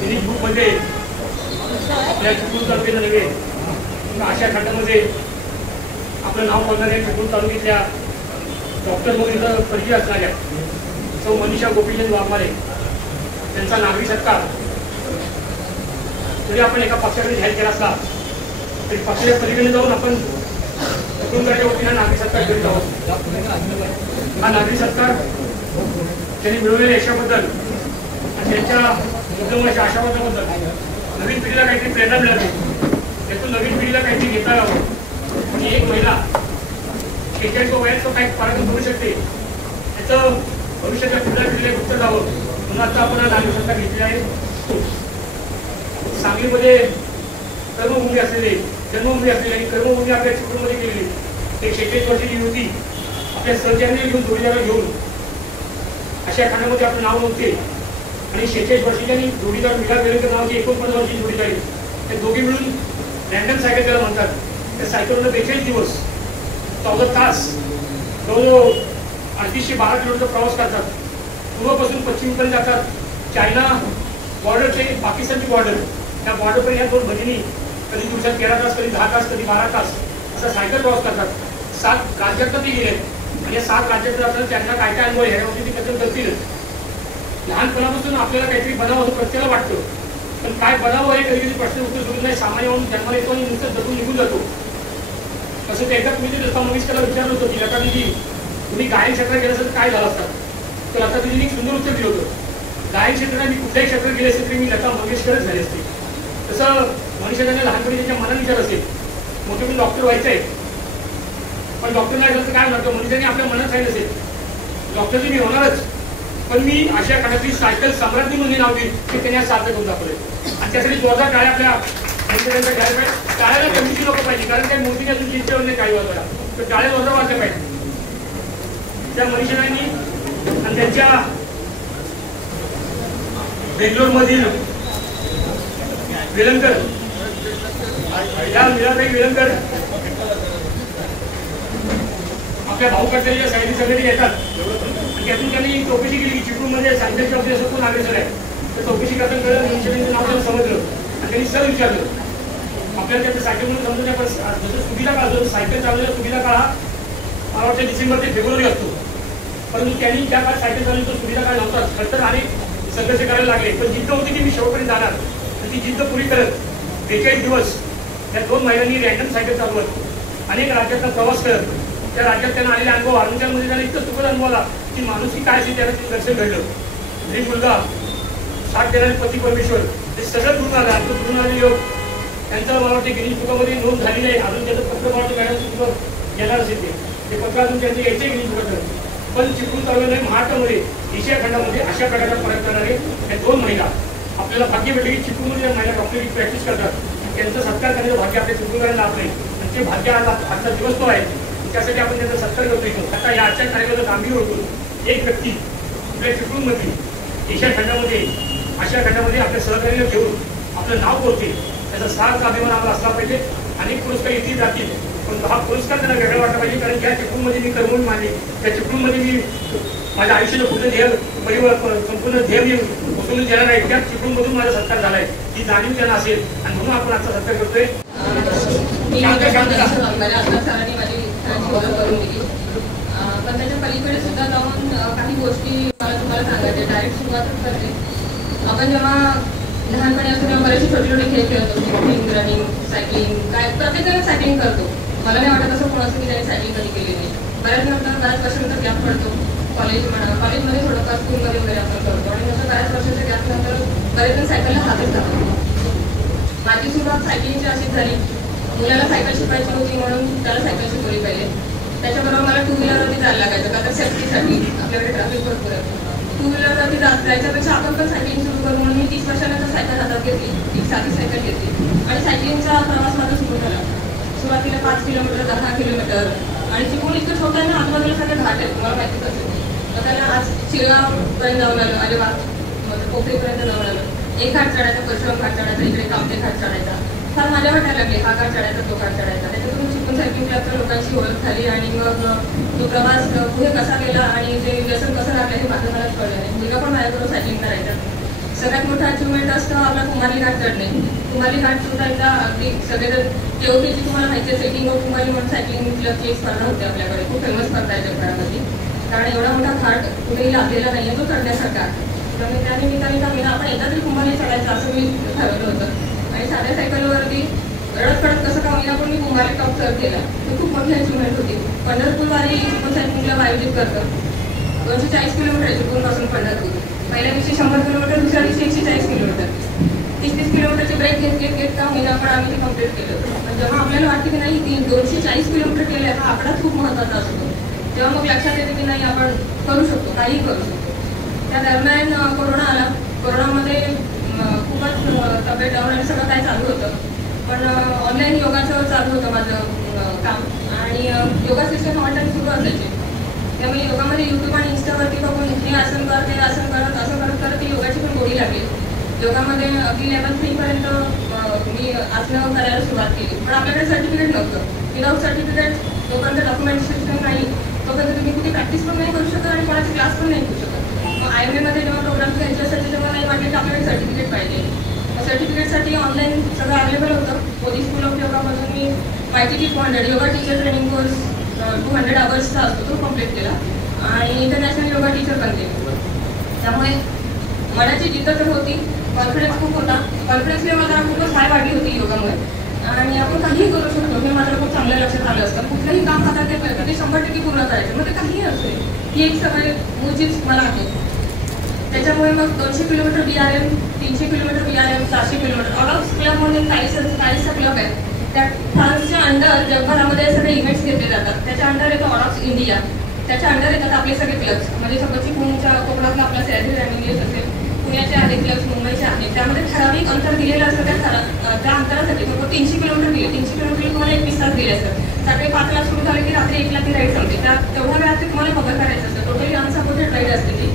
तिन्ही ग्रुपमध्ये आपल्या चिपळूण तालुक्याचं नव्हे अशा खंडामध्ये आपलं नाव बोलणाऱ्या चिपळूण तालुक्यातल्या डॉक्टर म्हणून इथं परिचय असणाऱ्या सौ मनीषा गोपीचंद वाघमारे त्यांचा नागरी सत्कार जरी आपण एका पक्षाकडे जाहीर केला असला तरी पक्षाच्या पलीकडे जाऊन आपण चिपळूणकरांच्या वतीनं नागरी सत्कार करीत आहोत। हा नागरी सत्कार त्यांनी मिळवलेल्या यशाबद्दल आणि त्यांच्या उद्यम अशा आशावादाबद्दल नवीन पिढीला काहीतरी प्रेरणा मिळाली, त्यातून नवीन पिढीला काहीतरी घेता यावं आणि एक महिला 41 वयाचं काही पराक्रम करू शकते त्याचं भविष्याच्या पुढल्या पिढीला उत्तर द्यावं म्हणून आता आपण नागरी सत्कार घेतली आहे। सांगलीमध्ये कर्मभूमी असलेली जन्मभूमी असलेली आणि कर्मभूमी आपल्या चिपळूणमध्ये केलेली एक 41 वर्षाची युवती आपल्या सहचार्याने घेऊन जोडीदाराला घेऊन अशा खंडामध्ये आपलं नाव नव्हते आणि 46 वर्षाची आणि जोडीदार मीरा वेलणकर नावाची 49 वर्षाची जोडीदार आहे। ते दोघे मिळून रँडम सायकल त्याला म्हणतात। त्या सायकलवर 42 दिवस 14 तास जवळजवळ 3812 किलोमीटर प्रवास करतात। पूर्वपासून पश्चिमपर्यंत जातात। चायना बॉर्डर ते पाकिस्तानची बॉर्डर, त्या बॉर्डरपर्यंत या दोन भगिनी कधी दिवसात 13 तास, कधी 10 तास, कधी 12 तास असा सायकल प्रवास करतात। 7 राज्यात ते गेले आणि या 7 राज्यात जाताना त्यांना काय काय अनुभव ह्यावरती ती कथन करतीलच। लहानपणापासून आपल्याला काहीतरी बनावं असं प्रत्येकाला वाटतं, पण काय बनावं हे कधी कधी प्रश्न उत्तर सुरू नाही। सामान्य म्हणून जन्माला येतो आणि नुसतं जगून निघून जातो। तसं ते एकदा तुम्ही ते लता मंगेशकरला विचारलं होतं की लता दिदी तुम्ही गायन क्षेत्रात गेलं असतं काय झालं असतं, तर लता दिदीने एक सुंदर उत्तर दिलं होतं, गायन क्षेत्रात मी कुठल्याही क्षेत्रात गेले असते तरी मी लता मंगेशकरच झाले असते। तसं मनीषा त्यांना लहानपणी त्यांच्या मनात विचार असेल मोठे पण डॉक्टर व्हायचं आहे, पण डॉक्टर नाही झालं तर काय म्हणतो मनीषाने आपल्या मनात सांगितलं असेल डॉक्टरची मी होणारच, पण मी अशा काळातली सायकल सम्राज्ञी म्हणून नाव देईल की त्यांनी आज साध्य करून दाखवले। आणि त्यासाठी जोरदार टाळ्या आपल्या मनीषांच्या घ्यायला पाहिजे। टाळ्याला कमीची लोक पाहिजे कारण त्या मोदीने अजून चिंतेवर नाही काही वाजवला, तर टाळ्या जोरदार वाजल्या पाहिजे त्या मनीषांनी। आणि त्यांच्या बेंगलोर मधील वेलणकर या मीराबाई वेलणकर आपल्या भाऊकडच्या साहित्य सगळे येतात आणि त्यातून त्यांनी चौकशी केली की चिपळूणमध्ये साहित्याची ऑफिस असं कोण अग्रेसर आहे, तर चौकशी करताना कळलं मनीषांचं नाव त्यांना समजलं आणि त्यांनी सर विचारलं आपल्याला त्याचं सायकल म्हणून समजून पण जसं सुविधा काळ जो सायकल चालवलेला सुविधा काळ मला वाटतं डिसेंबर ते फेब्रुवारी असतो, परंतु त्यांनी त्या काळात सायकल चालवली तो सुविधा काळ नव्हता। खरंतर अनेक संघर्ष करायला लागले, पण जिद्द होती की मी शेवटपर्यंत जाणार आणि ती जिद्द पुरी करत 42 दिवस त्या 2 महिन्यांनी रँडम सायकल चालवत अनेक राज्यातला प्रवास करत त्या राज्यात त्यांना आलेले अनुभव अरुणाचलमध्ये त्यांना इतकं सुखद अनुभव आला की माणुसकी काय असेल त्याला ते दर्शन घडलं। एक मुलगा 7 देणारे पती परमेश्वर ते सगळं पूर्ण आलं आणि तो पूर्ण आलेले योग त्यांचं मला वाटते गिनीज बुकामध्ये नोंद झाली नाही अजून त्याचं पत्र मला वाटतं मॅडम येणार असेल ते पत्र अजून त्यांचं यायचे गिनीज बुकात, पण चिपळूण तालुक्याने महाराष्ट्रामध्ये एशिया खंडामध्ये अशा प्रकारचा फरक करणारे या 2 महिला आपल्याला भाग्य भेटले की चिपळूणमध्ये महिला डॉक्टरची प्रॅक्टिस करतात, त्यांचा सत्कार करण्याचं भाग्य आपल्या चिपळूणकरांना लाभलंय आणि ते भाग्य आजचा दिवस तो आहे, त्यासाठी आपण त्यांचा सत्कार करतो। आता या आजच्या कार्यक्रमाला गांभीर्य ओळखून एक व्यक्ती आपल्या चिपळूणमध्ये एशिया खंडामध्ये अशा खंडामध्ये आपल्या सहकार्याला घेऊन आपलं नाव बोलते त्याचा सार्थ अभिमान आम्हाला असला पाहिजे। अनेक पुरस्कार येतील जातील, पण हा पुरस्कार त्यांना वेगळा वाटला पाहिजे कारण ज्या चिपळूणमध्ये मी कर्मभूमी मानली त्या चिपळूणमध्ये मी माझ्या आयुष्याचं पुढे ध्येय संपूर्ण ध्येय मी उचलून देणार आहे, त्या चिपळूणमधून माझा सत्कार झालाय ही जाणीव त्यांना असेल आणि म्हणून आपण आजचा सत्कार करतोय। पण त्याच्या पलीकडे सुद्धा जाऊन काही गोष्टी मला तुम्हाला सांगायचे डायरेक्ट सुरुवातच करते। आपण जेव्हा लहानपणी असतो तेव्हा बरेचसे छोटे छोटे खेळ खेळत असतो, वॉकिंग, रनिंग, सायकलिंग, काय प्रत्येकाने सायकलिंग करतो। मला नाही वाटत असं कोणाचं की त्याने सायकलिंग कधी केली नाही। बऱ्याच वर्षानंतर गॅप पडतो, कॉलेजमध्ये थोडंफार स्कूलमध्ये वगैरे आपण करतो आणि नंतर बऱ्याच वर्षाच्या गॅपनंतर बरेच जण सायकलला हातच घालतो। माझी सुरुवात सायकलिंगची अशीच झाली, मुलाला सायकल शिकायची होती म्हणून त्याला सायकल शिकवली पाहिजे, त्याच्याबरोबर मला 2 व्हीलरवरती जायला लागायचं का तर सेफ्टीसाठी आपल्याकडे ट्रॅफिक भरपूर आहे। 2 व्हीलरवरती जायच्यापेक्षा आपण पण सायकलिंग सुरू करू म्हणून मी 30 वर्षानंतर सायकल हातात घेतली, एक साधी सायकल घेतली आणि सायकलिंगचा प्रवास माझा सुरू झाला। सुरुवातीला 5 किलोमीटर 10 किलोमीटर आणि चिपळूण इतकं छोटं आहे ना, आजूबाजूला सगळे घाट आहेत, तुम्हाला माहितीच असेल। मग त्याला आज शिरगावपर्यंत जाऊन आलो, अरे वा पोखरीपर्यंत जाऊन आलो, एक घाट चढायचा, परशुराम घाट चढायचा, इकडे कामते घाट चढायचा, फार माझ्या वाटायला लागले हा घाट चढायचा तो घाट चढायचा। त्याच्यातून चिपळूण सायकलिंग क्लबच्या लोकांची ओळख झाली आणि मग तो प्रवास पुढे कसा गेला आणि ते व्यसन कसं लागलं हे माझं मलाच कळलं नाही। मुलगा पण माझ्याबरोबर सायकलिंग करायचा, सगळ्यात मोठं अचिव्हमेंट असतं आपला कुमारली घाट चढणे. कुमारली घाट चढायला अगदी सगळेजण केओकेची तुम्हाला माहिती आहे, सेटिंग ऑफ कुमारली म्हणून सायकलिंग क्लबची एक स्पर्धा होती आपल्याकडे, खूप फेमस स्पर्धा आहे जगभरामध्ये. कारण एवढा मोठा घाट कुठेही लाभलेला नाही आहे तो चढण्यासारखा. त्यामुळे त्या निमित्ताने का आपण एकदा तरी कुमारली चढायचं असं मी ठरवलं होतं. आणि साध्या सायकलवरती रडत कडत कसं का होईना पण मी कुमारली टॉप सर केला. तो खूप मोठी अचिव्हमेंट होती. पंढरपूर वारी सायकलिंग क्लब आयोजित करतं. 240 किलोमीटर चिपळूणपासून पंढरपूर. पहिल्या दिवशी 100 किलोमीटर, दुसऱ्या दिवशी 140 किलोमीटर. 30-30 किलोमीटरचे ब्रेक घेत का होईना पण आम्ही ते कम्प्लीट केलं. पण जेव्हा आपल्याला वाटतं की नाही 240 किलोमीटर केले हा आकडा खूप महत्त्वाचा असतो, तेव्हा मग लक्षात येते की नाही आपण करू शकतो, काहीही करू शकतो. त्या दरम्यान कोरोना आला. कोरोनामध्ये खूपच तब्येत डाऊन आणि सगळं काय चालू होतं. पण ऑनलाईन योगाचं चालू होतं माझं काम आणि योगा सेशन ऑनलाईन सुरू असायचे. त्यामुळे योगामध्ये यूट्यूब आणि इंस्टावरती बघून हे आसन कर, ते आसन करत असं करत करत ती योगाची पण गोडी लागली. योगामध्ये अगदी लेवल 3 पर्यंत मी आसनं करायला सुरुवात केली. पण आपल्याकडे सर्टिफिकेट नव्हतं. विदाऊट सर्टिफिकेट तोपर्यंत डॉक्युमेंटेशन नाही, तोपर्यंत तुम्ही कुठे प्रॅक्टिस पण नाही करू शकत आणि कोणाची क्लास पण नाही घेऊ शकत. मग IMA जेव्हा प्रोग्राम घ्यायचे असायचे तेव्हा नाही वाटले की आपल्याकडे सर्टिफिकेट पाहिजे. सर्टिफिकेटसाठी ऑनलाईन सगळं अवेलेबल होतं. मोदी स्कूल ऑफ योगामधून मी YTT 400 yoga teacher training course 200 आवर्सचा असतो तो कम्प्लीट केला आणि इंटरनॅशनल योगा टीचर बनले. त्यामुळे मनाची जिद्द तर होती, कॉन्फिडन्स खूप होता. कॉन्फिडन्स लेवल जरा खूपच हाय वाढली होती योगामुळे आणि आपण काहीही करू शकतो हे माझं खूप चांगलं लक्षात आलं असतं. कुठलंही काम हातात घेतलं तर ते 100% पूर्ण करायचं, मग ते काहीही असेल. ही एक सवय मूळचीच मला आहे. त्याच्यामुळे मग 200 kilometre BRM, 300 kilometre BRM, 400 kilometre Audax club म्हणून पॅरिसचा क्लब आहे. त्या फ्रान्सच्या अंडर जगभरामध्ये सगळे इव्हेंट्स घेतले जातात. त्याच्या अंडर येतो ऑलॉक्स इंडिया. त्याच्या अंडर येतात आपले सगळे क्लब्स. म्हणजे सपोजची कोकणातला आपला सह्याद्री रनिंग असेल, पुण्याचे आहे क्लब्स, मुंबईचे आहे. त्यामध्ये ठराविक अंतर दिलेलं असतं. त्या अंतरासाठी मग 300 किलोमीटर दिले. 300 किलोमीटर तुम्हाला 21 तास दिले असतात. सकाळी 5 ला सुरू झाले की रात्री 1 ला ती राईड संपते. तेवढ्या वेळात ते तुम्हाला कव्हर करायचं असतं. टोटली अनसपोर्टेड राईड असते ती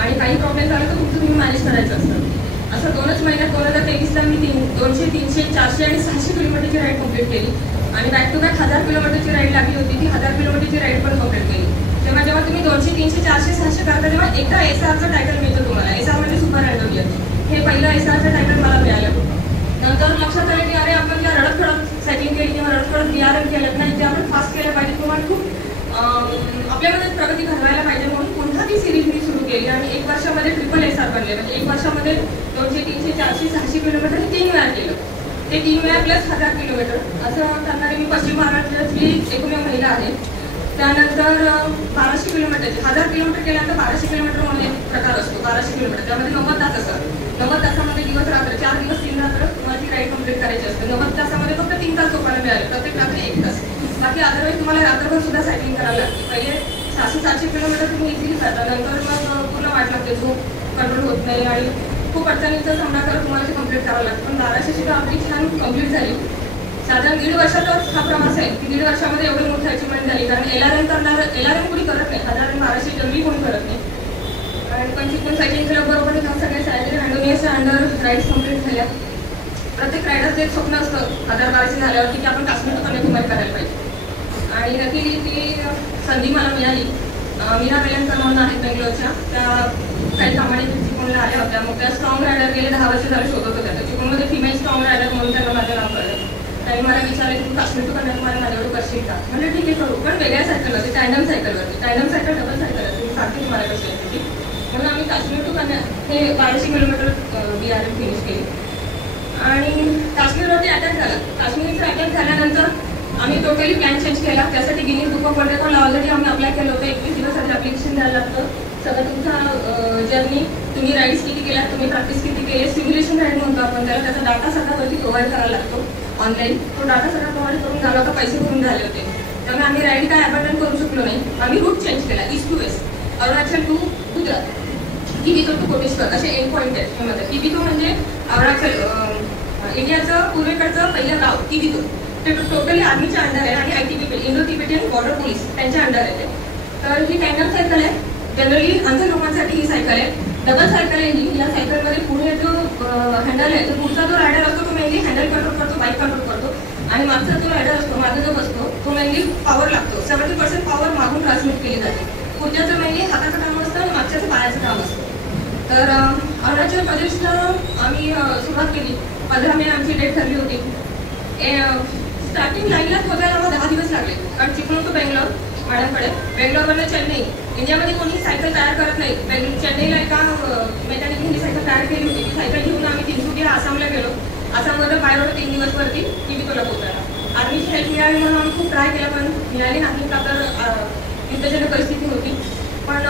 आणि काही प्रॉब्लेम झाला तर तुमचं तुम्ही मॅनेज करायचं असतं. असं 2च महिन्यात 2023ला मी 200, 300, 400 आणि 600 किलोमीटरची राईड कम्प्लीट केली आणि बॅक टू बॅक 1000 किलोमीटरची राईड लागली होती. ती 1000 किलोमीटरची राईड पण कम्प्लीट केली. जेव्हा तुम्ही 200, 300, 400, 600 करता तेव्हा एकदा SRचं टायटल मिळतं तुम्हाला. SR म्हणजे सुपर रँडोमियर. हे पहिलं SRचं टायटल मला मिळालं. नंतर लक्षात आलं की अरे आपण ज्या रडत खडत सायकलिंग केली किंवा रडत खडत BRM केलं नाही, ते आपण फास्ट केलं पाहिजे किंवा खूप आपल्यामध्ये प्रगती घडवायला पाहिजे म्हणून पुन्हा ती सिरीज मी सुरू केली आणि 1 वर्षामध्ये ट्रिपल SR बनले. म्हणजे 1 वर्षामध्ये 200, 300, 400, 600 किलोमीटर 3 वेळा केलं. ते 3 वेळा प्लस 1000 किलोमीटर असं करणारे मी पश्चिम महाराष्ट्रातली एकमेव महिला आहे. त्यानंतर 1200 किलोमीटरचे 1000 किलोमीटर केल्यानंतर 1200 किलोमीटर म्हणून एक प्रकार असतो. 1200 किलोमीटर त्यामध्ये 90 तास असतात. 90 तासामध्ये दिवस रात्र 4 दिवस 3 रात्र तुम्हाला ती राईड कम्प्लीट करायची असते. 90 तासामध्ये फक्त 3 तास झोपायला मिळाले, प्रत्येक रात्री 1 तास. बाकी अदरवाईज तुम्हाला रात्रभर सुद्धा सायकलिंग करावी लागते. पहिले 600-700 किलोमीटर तुम्ही इझिली जाता, नंतर मग पूर्ण वाट लागते, झोप कंट्रोल होत नाही आणि खूप अडचणींचा सामना करत तुम्हाला ते कम्प्लीट करावं लागतं. पण 1200 सुद्धा आपली छान कम्प्लीट झाली. साधारण 1.5 वर्षाचाच हा प्रवास आहे की 1.5 वर्षामध्ये एवढी मोठी अचिव्हमेंट झाली. कारण LRM कोणी करत नाही, 1200 जनरली कोणी करत नाही. आणि 25 सायकलिंग क्लब बरोबर सगळे सह्याद्री रँडोमियरच्या अंडर राईड्स कम्प्लीट झाल्या. प्रत्येक रायडरचं एक स्वप्न असतं 1200 झाल्यावरती की आपण काश्मीर टू कन्याकुमारी करायला पाहिजे. आणि नक्की ती संधी मला मिळाली. मीरा वेलणकर म्हणून आहेत बेंगलोरच्या, त्या काही कामाने चिपळूणला आल्या होत्या. मग त्या स्ट्रॉंग रायडर गेले 10 वर्ष झाले शोधत होत्या. तर चिपळूणमध्ये फिमेल स्ट्रॉंग रायडर म्हणून त्यांना माझं नाव कळलं. त्यांनी मला विचारले की तू काश्मीर टू कन्याकुमारी माझ्याकडे करशील का? म्हणजे ठीक आहे करू, पण वेगळ्या सायकलवरती, टँडम सायकलवरती. टँडम सायकल डबल सायकल असते, मी सांगते तुम्हाला कशी असते ती. म्हणून आम्ही काश्मीर टू हे 1200 किलोमीटर BRM फिनिश केली. आणि काश्मीरवरती अटॅक झाला. काश्मीरचा अटॅक झाल्यानंतर आम्ही टोटली प्लॅन चेंज केला. त्यासाठी गिनीज बुक ऑफ वर्ल्ड रेकॉर्डला ऑलरेडी आम्ही अप्लाय केलं होतं. 21 दिवसासाठी ॲप्लिकेशन द्यायला लागतं. सगळं तुमचा जर्नी, तुम्ही राईड्स किती केल्या, तुम्ही प्रॅक्टिस किती केली, सिम्युलेशन राईड म्हणतो आपण त्याला, त्याचा डाटा सगळा वरती प्रोव्हाइड करायला लागतो ऑनलाईन. तो डाटा सगळा प्रोव्हाइड करून झाला होता, पैसे भरून झाले होते. त्यामुळे आम्ही राईड काय अबॅन्डन करू शकलो नाही. आम्ही रूट चेंज केला, east to west, Arunachal to Gujarat, Kibithoo to Koteshwar असे एंड पॉईंट आहेत त्यामध्ये. किबितो म्हणजे अरुणाचल इंडियाचं पूर्वेकडचं पहिलं गाव किबितो. ते टोटली आर्मीच्या अंडर आहे आणि ITBP Indo Tibetan border police त्यांच्या अंडर आहे. तर ही टँडम सायकल आहे. जनरली अंध लोकांसाठी ही सायकल आहे. डबल सायकल आहे ही. या सायकलमध्ये पुढे जो हँडल आहे तो पुढचा जो रायडर असतो तो मेनली हँडल कंट्रोल करतो, बाईक कंट्रोल करतो. आणि मागचा जो रायडर असतो, माझा जो बसतो तो मेनली पॉवर लागतो. 70% पॉवर मागून ट्रान्समिट केली जाते. पुढच्याचं मेनली हाताचं काम असतं आणि मागच्याचं पायाचं काम असतं. तर अरुणाचल प्रदेशला आम्ही सुरुवात केली. 15 मे आमची डेट ठरली होती. स्टार्टिंग लाईनलाच पोहोचायला आम्हाला 10 दिवस लागले. कारण चिपळूण टू बेंगलोर मॅडमकडे, बेंगलोरवरनं चेन्नई. इंडियामध्ये कोणी सायकल तयार करत नाही. चेन्नईला एका मेकॅनिकने सायकल तयार केली होती. ती सायकल घेऊन आम्ही तिनसुकिया आसामला गेलो. आसामवरून बाय रोड 3 दिवस वरती टिबितोला पोहोचायला. आर्मीची हेल्प मिळाली म्हणून आम्ही खूप ट्राय केला, पण मिळाली नाही. का तर युद्धजनक परिस्थिती होती. पण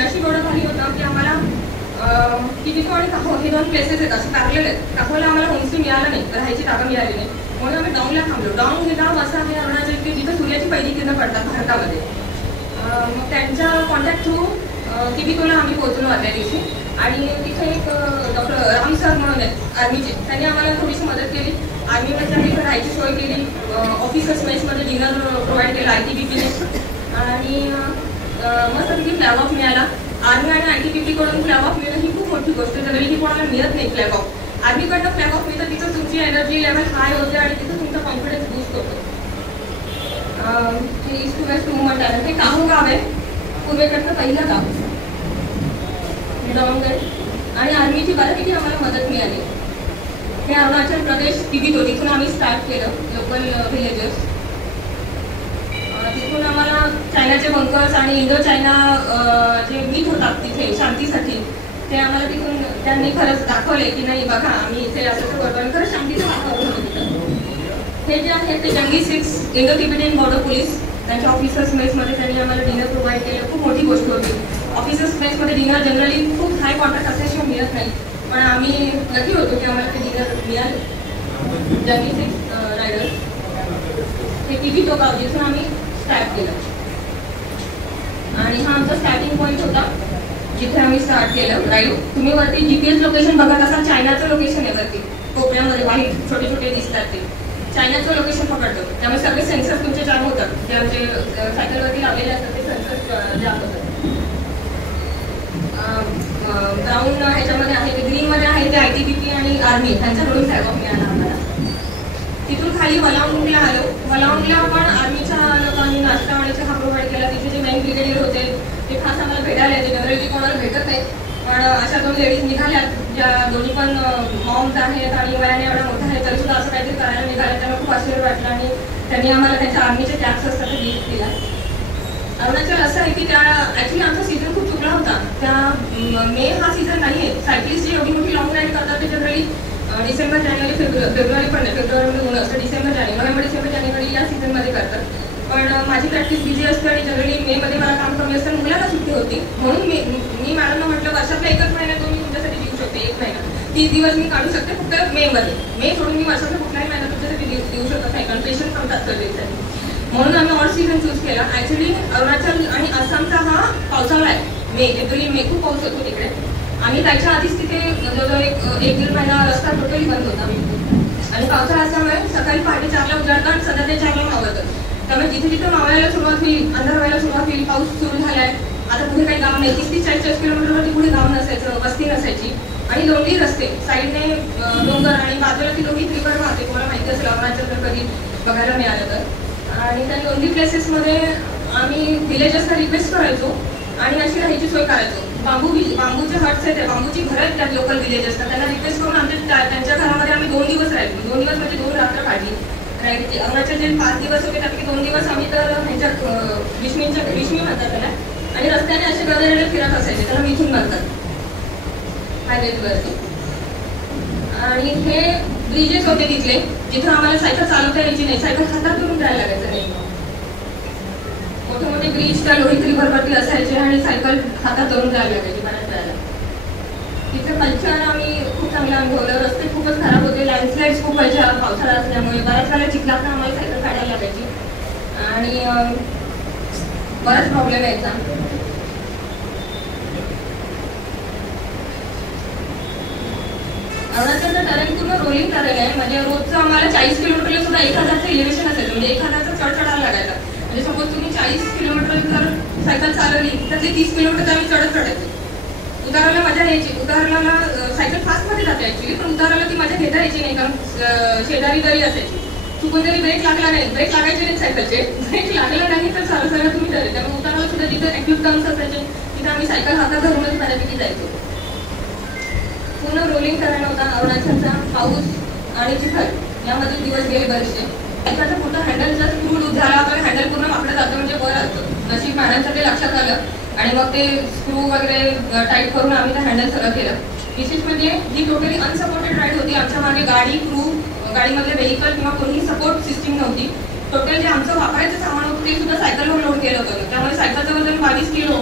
नशीब एवढं भारी होतं की आम्हाला टिबितो आणि काहो हे 2 प्लेसेस आहेत असे पॅरलेल आहेत. काहोला आम्हाला होमस्टे मिळाला नाही, राहायची जागा मिळाली नाही, म्हणून आम्ही डॉंगला थांबलो. डॉंग हे गाव असं आहे अरुणाचल की जिथे सूर्याची पहिली किरणं पडतात भारतामध्ये. मग त्यांच्या कॉन्टॅक्ट थ्रू टिबितोला आम्ही पोहोचलो आदल्या दिवशी. आणि तिथे एक डॉक्टर राम सर म्हणून आहेत आर्मीचे, त्यांनी आम्हाला थोडीशी मदत केली. आर्मीमध्ये आम्ही राहायची सोय केली. ऑफिसर्स मेसमध्ये डिनर प्रोव्हाइड केला ITBPने. आणि मस्तपैकी फ्लॅग ऑफ मिळाला. आर्मी आणि ITBPकडून फ्लॅग ऑफ मिळणं ही खूप मोठी गोष्ट आहे. जनरली कोणाला मिळत नाही फ्लॅग ऑफ. आर्मीकडनं फ्लॅग ऑफ मिळतं, तिथं तुमची एनर्जी लेवल हाय होते आणि तिथं तुमचा कॉन्फिडन्स बूस्ट होतो. हे ईस्ट टू वेस्ट मुवमेंट आहे. हे काहो गाव आहे, पूर्वेकडचं पहिलं गाव डॉंग आहे. आणि आर्मीची बऱ्यापैकी आम्हाला मदत मिळाली. हे अरुणाचल प्रदेश टिबितो, तिथून आम्ही स्टार्ट केलं. लोकल व्हिलेजर्स, तिथून आम्हाला चायनाचे बंकर्स आणि इंडो चायना जे मीट होतात तिथे शांतीसाठी, ते आम्हाला तिथून त्यांनी खरंच दाखवले की नाही बघा आम्ही इथे असं करतो आणि खरंच शांतीचं वातावरण होतं तिथं. हे जे आहे ते जंगी 6 इंडो तिबेटियन बॉर्डर पोलीस, त्यांच्या ऑफिसर्स मेसमध्ये त्यांनी आम्हाला डिनर प्रोव्हाइड केलं. खूप मोठी गोष्ट होती. ऑफिसर्स मेसमध्ये डिनर जनरली खूप हाय कॉन्ट्रॅक्ट असल्याशिवाय मिळत नाही, पण आम्ही लकी होतो की आम्हाला ते डिनर मिळालं. जंगी 6 रायडर्स, हे टिबितो गाव जिथून आम्ही स्टार्ट केलं. आणि हा आमचा स्टार्टिंग पॉईंट होता जिथे आम्ही स्टार्ट केलं राईड. तुम्ही वरती GPS लोकेशन बघत असाल, चायनाचं लोकेशन आहे वरती कोपऱ्यामध्ये व्हाईट छोटे छोटे दिसतात ते चायनाचं लोकेशन पकडतं. त्यामुळे सगळे सेन्सर तुमचे जाम होतात. जे आमचे सायकलवरती लावलेले असतात ते सेन्सर जाम होतात. ब्राऊन ह्याच्यामध्ये आहे ते, ग्रीनमध्ये आहे ते ITBP आणि आर्मी, त्यांच्याकडून फ्लॅग ऑफ मिळाला आम्हाला. तिथून खाली वलाउंडला आलो. वलाउंडला पण आर्मीच्या लोकांनी नाश्ता आणि चहा प्रोव्हाइड केला. तिथे जे मेन ब्रिगेडियर होते ते खास आम्हाला भेटायला येते. जनरली कोणाला भेटत नाही, पण अशा 2 लेडीज निघाल्या ज्या दोन्ही पण मॉम्स आहेत आणि वयाने एवढ्या मोठ्या आहेत, तरी सुद्धा असं काहीतरी करायला निघाल्या. त्यामुळे खूप आश्चर्य वाटलं आणि त्यांनी आम्हाला त्यांच्या आर्मीचे टॅक्स असतात ते गिफ्ट दिला. अरुणाचल असं आहे की त्या ॲक्च्युली आमचा सीझन खूप चुकला होता. त्या मे हा सीझन नाही आहे. सायकलिस्ट जी एवढी मोठी लॉंग राईड करतात ते जनरली डिसेंबर जानेवारी फेब्रुवारी पण नाही, फेब्रुवारीमध्ये ऊन असतं. नोव्हेंबर डिसेंबर जानेवारी या सीझनमध्ये करतात. पण माझी प्रॅक्टिस बिझी असते आणि जनरली मेमध्ये मला काम कमी असतं, मुलाला सुट्टी होती. म्हणून मी मॅडमला म्हटलं वर्षातला एकच महिना तो मी तुमच्यासाठी देऊ शकते. 1 महिना 30 दिवस मी काढू शकते फक्त मेमध्ये. मे सोडून मी वर्षातला कुठलाही महिना तुमच्यासाठी देऊ शकत नाही, कारण पेशंट सांगतात सर्विससाठी. म्हणून आम्ही ऑल सीझन चूज केला. ॲक्च्युली अरुणाचल आणि आसामचा हा पावसाळा आहे. एप्रिल मे खूप पाऊस होतो तिकडे. आम्ही त्याच्या आधीच तिथे जवळजवळ 1-1.5 महिना रस्ता टोटली बंद होता. आणि पावसाळा असल्यामुळे सकाळी पहाटे 4ला उजाडतं आणि संध्याकाळी 4ला मावळतं. त्यामुळे जिथे जिथे मावळायला सुरुवात होईल, अंधार व्हायला सुरुवात होईल, पाऊस सुरू झालाय. आता पुढे काही गाव नाही. 30-40 किलोमीटरवरती पुढे गाव नसायचं, वस्ती नसायची आणि लोंढी रस्ते. साईडने डोंगर आणि बाजूला ती लोंढी रिव्हर वाहते. तुम्हाला माहिती असेल अरुणाचल तर कधी बघायला मिळालं तर. आणि त्या लोंढी प्लेसेसमध्ये आम्ही विलेजर्सना रिक्वेस्ट करायचो आणि अशी राहायची सोय करायचो. बांबूचे हट्स आहेत, बांबूची घरं आहेत त्या लोकल विलेजर्सना. त्यांना रिक्वेस्ट करून त्यांच्या घरामध्ये आम्ही 2 दिवस राहिलो. 2 दिवस म्हणजे 2 रात्र काढली राईडची. अरुणाचल जे 5 दिवस होते त्यापैकी 2 दिवस आम्ही तर ह्यांच्या विश्मी म्हणतात त्याला. आणि रस्त्याने असे गवेरेडे फिरत असायचे, त्याला मिथून म्हणतात हायवेजवरती. आणि हे ब्रिजेस होते तिथले जिथून आम्हाला सायकल चालवता यायची नाही, सायकल हातात धरून जायला लागायचं नाही. मोठे मोठे ब्रिज त्या लोहित रिव्हरवरती असायचे आणि सायकल हातात धरून जायला लागायची बऱ्याच वेळेला. तिथे कल्चर आम्ही खूप चांगलं अनुभवलं. रस्ते खूपच खराब होते, लँडस्लाइड्स खूप व्हायच्या पावसाळा असल्यामुळे. बऱ्याच वेळेला चिखलातनं आम्हाला सायकल काढायला लागायची आणि बराच प्रॉब्लेम यायचा. अरुणाचलचं टरेन पूर्ण रोलिंग टरेन आहे. म्हणजे रोजचं आम्हाला 40 किलोमीटरला सुद्धा 1000चं इलेव्हेशन असायचं. म्हणजे 1000चा चढ चढायला लागायचा. म्हणजे सपोज तुम्ही 40 किलोमीटर जर सायकल चालवली तर ते 30 किलोमीटर आम्ही चढत चढायचो. उताराला मजा यायची. उताराला सायकल फास्टमध्ये जाते ॲक्च्युली, पण उताराला ती मजा घेता यायची नाही, कारण शेजारी दरी असायची. चुकून जरी ब्रेक लागला नाही, ब्रेक लागायचे नाही सायकलचे, ब्रेक लागला नाही तर चालू तुम्ही ठरेल. त्यामुळे उताराला सुद्धा जिथे ॲक्टिव्ह टर्न्स असायचे तिथे आम्ही सायकल हातात धरूनच बऱ्यापैकी जायचो. पूर्ण रोलिंग करायला होता. अरुणाचलचा पाऊस आणि चिखल यामधील दिवस गेले बरेचसे. एखादा पूर्ण हँडलचा स्क्रू लूज झाला तर हँडल पूर्ण वाकडं जातं, म्हणजे वर असतं. नशीब मॅडमचं ते लक्षात आलं आणि मग ते स्क्रू वगैरे टाईट करून आम्ही ते हँडल सगळं केलं. विशेष म्हणजे ही टोटली अनसपोर्टेड राईड होती. आमच्या मागे गाडी, क्रू, गाडीमधले व्हेकल किंवा कोणीही सपोर्ट सिस्टीम नव्हती. टोटल जे आमचं वापरायचं सामान होतं ते सुद्धा सायकलवर लोड केलं होतं. त्यामुळे सायकलचं वजन 22 किलो,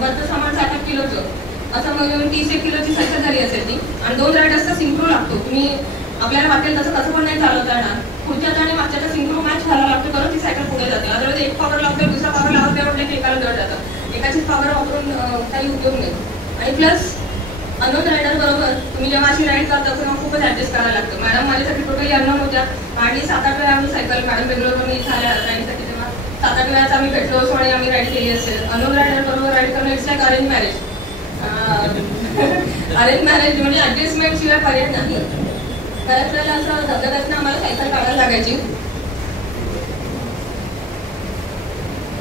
वरचं सामान 7-8 किलोचं, असं मिळून 30-1 किलोची सायकल झाली असेल ती. आणि 2 रायडर्सचा सिंक्रो लागतो. तुम्ही आपल्याला वाटेल तसं कसं पण नाही चालवता येणार. पुढच्याचा आणि मागच्याचा सिंक्रो मॅच व्हायला लागतो, तरच ती सायकल पुढे जाते. अदरवाईज एक पॉवर लावतो, दुसरा पॉवर लावत नाही म्हटलं की एकाला जड जातं. एकाचीच पॉवर वापरून काही उपयोग नाही. आणि प्लस अनोन रायडर बरोबर तुम्ही जेव्हा अशी राईड करता तेव्हा खूपच ऍडजस्ट करायला लागतं. मॅडम माझ्यासाठी टोटली अनोन होत्या आणि 7-8 वेळा आम्ही सायकल मॅडम बेंगलोरमध्ये इथं आल्या राईडसाठी, तेव्हा 7-8 वेळाच आम्ही पेट्रोल सोडे आम्ही राईड केली असेल. अनोन रायडर बरोबर राईड करणं it's like arrange marriage. Arrange marriage म्हणजे ऍडजस्टमेंट शिवाय पर्याय नाही. बऱ्याच वेळेला असं धबधब्यातनं आम्हाला सायकल काढायला लागायची.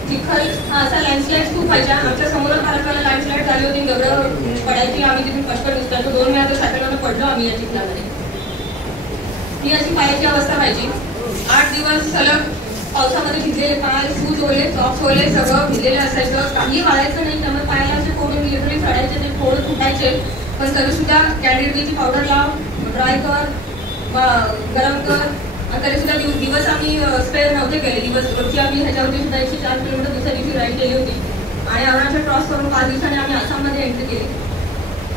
चिखल हा असा लँडस्लाईड खूप व्हायच्या. आमच्या समोर बऱ्याच वेळेला लँडस्लाईड झाली होती, दगडं पडायची, आम्ही तिथून पटकन दिसतो. 2 वेळा तर सायकलवर पडलो आम्ही या चिखलामध्ये. ही अशी पायाची अवस्था व्हायची. 8 दिवस सलग पावसामध्ये भिजलेले पाय, शूज ओले, सॉक्स ओले, सगळं भिजलेलं असायचं. काही वाळायचं नाही, त्यामुळे पायाला असे कोणी लिटरली चढायचे नाही, थोडं फुटायचे. पण तरी सुद्धा कॅन्डिड बीची पावडर लाव, ड्राय कर, गरम कर. आणि तरी सुद्धा दिवस आम्ही स्पेअर नव्हते केले. दिवस रोजची आम्ही ह्याच्यावरती सुद्धा 104 किलोमीटर दुसऱ्या दिवशी राईड केली होती. आणि अरुणाचल क्रॉस करून 5 दिवसांनी आम्ही आसाममध्ये एंट्री केली.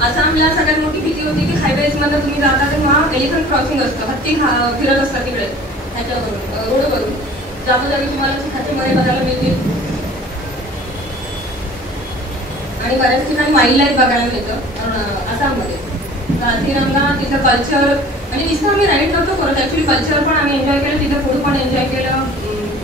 आसामला सगळ्यात मोठी भीती होती की हायवेजमधून तुम्ही जाता तेव्हा एलिफंट क्रॉसिंग असतं, हत्ती फिरत असतात तिकडे ह्याच्यावरून रोडवरून. जागोजागी तुम्हाला चिखलाचे मळे बघायला मिळतील आणि बऱ्याच ठिकाणी वाईल्ड लाईफ बघायला मिळतं आसाममध्ये. काझीरंगा तिथं कल्चर म्हणजे नुसतं आम्ही राईड नव्हतो करत, ऍक्च्युली कल्चर पण आम्ही एन्जॉय केलं, तिथं फूड पण एन्जॉय केलं.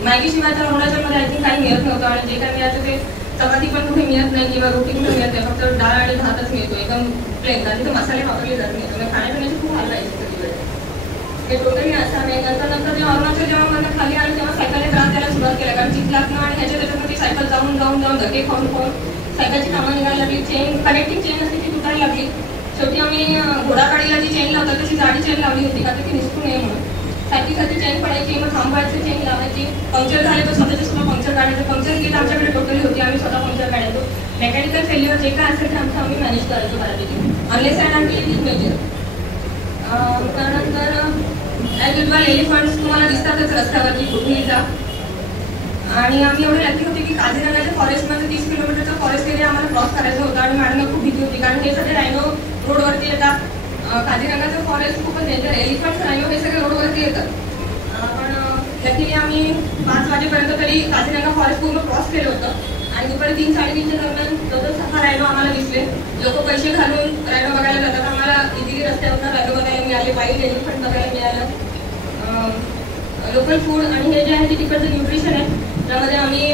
मॅगी शिवाय तर अरुणाचलमध्ये आय थिंक काही मिळत नव्हतं आणि जे काही मिळायचं ते चपाती पण कुठे मिळत नाही किंवा रोटी कुठे मिळत नाही, फक्त डाळ आणि भातच मिळतो एकदम प्लेन. कारण तिथे मसाले वापरले जात नाही, त्यामुळे खाण्यापिण्याची खूप हाल व्हायची तिकडे. हे टोटली असं आहे. नंतर जेव्हा अरुणाचल जेव्हा मला खाली आलं तेव्हा सायकलने त्रास द्यायला सुरुवात केला, कारण चिखलातनं आणि त्याच्यामध्ये सायकल जाऊन धके खाऊन सायकलची कामं निघायला लागली. चेन कनेक्टिंग चेन असते ती तुटायला लागली. शेवटी आम्ही घोडागाडीला जी चेन लावतात त्याची जाडी चेन लावली होती का ती निसटू नये म्हणून. सारखी चेन पडायची, मग थांबवायची, चेन लावायची. पंक्चर झाले तर स्वतःच्या सुद्धा पंक्चर काढायचं. पंक्चर किट आमच्याकडे टोटली होती, आम्ही स्वतः पंक्चर काढायचो. मेकॅनिकल फेल्युअर जे काय असेल ते आम्ही मॅनेज करायचो बऱ्यापैकी, unless and until it is major. त्यानंतर ॲज युजल एलिफंट्स तुम्हाला दिसतातच रस्त्यावरती कुठेही जा. आणि आम्ही एवढे लकी होते की काझीरंगाच्या फॉरेस्टमध्ये 30 किलोमीटरचा फॉरेस्ट एरिया आम्हाला क्रॉस करायचा होता आणि मॅडमला खूप भीती होती, कारण हे सगळे रायनो रोडवरती येतात. काझीरंगाचं फॉरेस्ट खूपच डेंजर, एलिफंट्स रायनो हे सगळे रोडवरती येतात. पण लकीली आम्ही 5 वाजेपर्यंत तरी काझीरंगा फॉरेस्ट पूर्ण क्रॉस केलं होतं आणि दुपारी 3-3:30च्या दरम्यान जवळ 6 रायनो आम्हाला दिसले. लोक पैसे घालून रायनो बघायला जातात. आम्हाला इझिली रस्त्यावरून रायनो बघायला मिळाले, वाईल्ड एलिफंट बघायला मिळालं. लोकल फूड आणि हे जे आहे ते तिकडचं न्यूट्रिशन आहे, त्यामध्ये आम्ही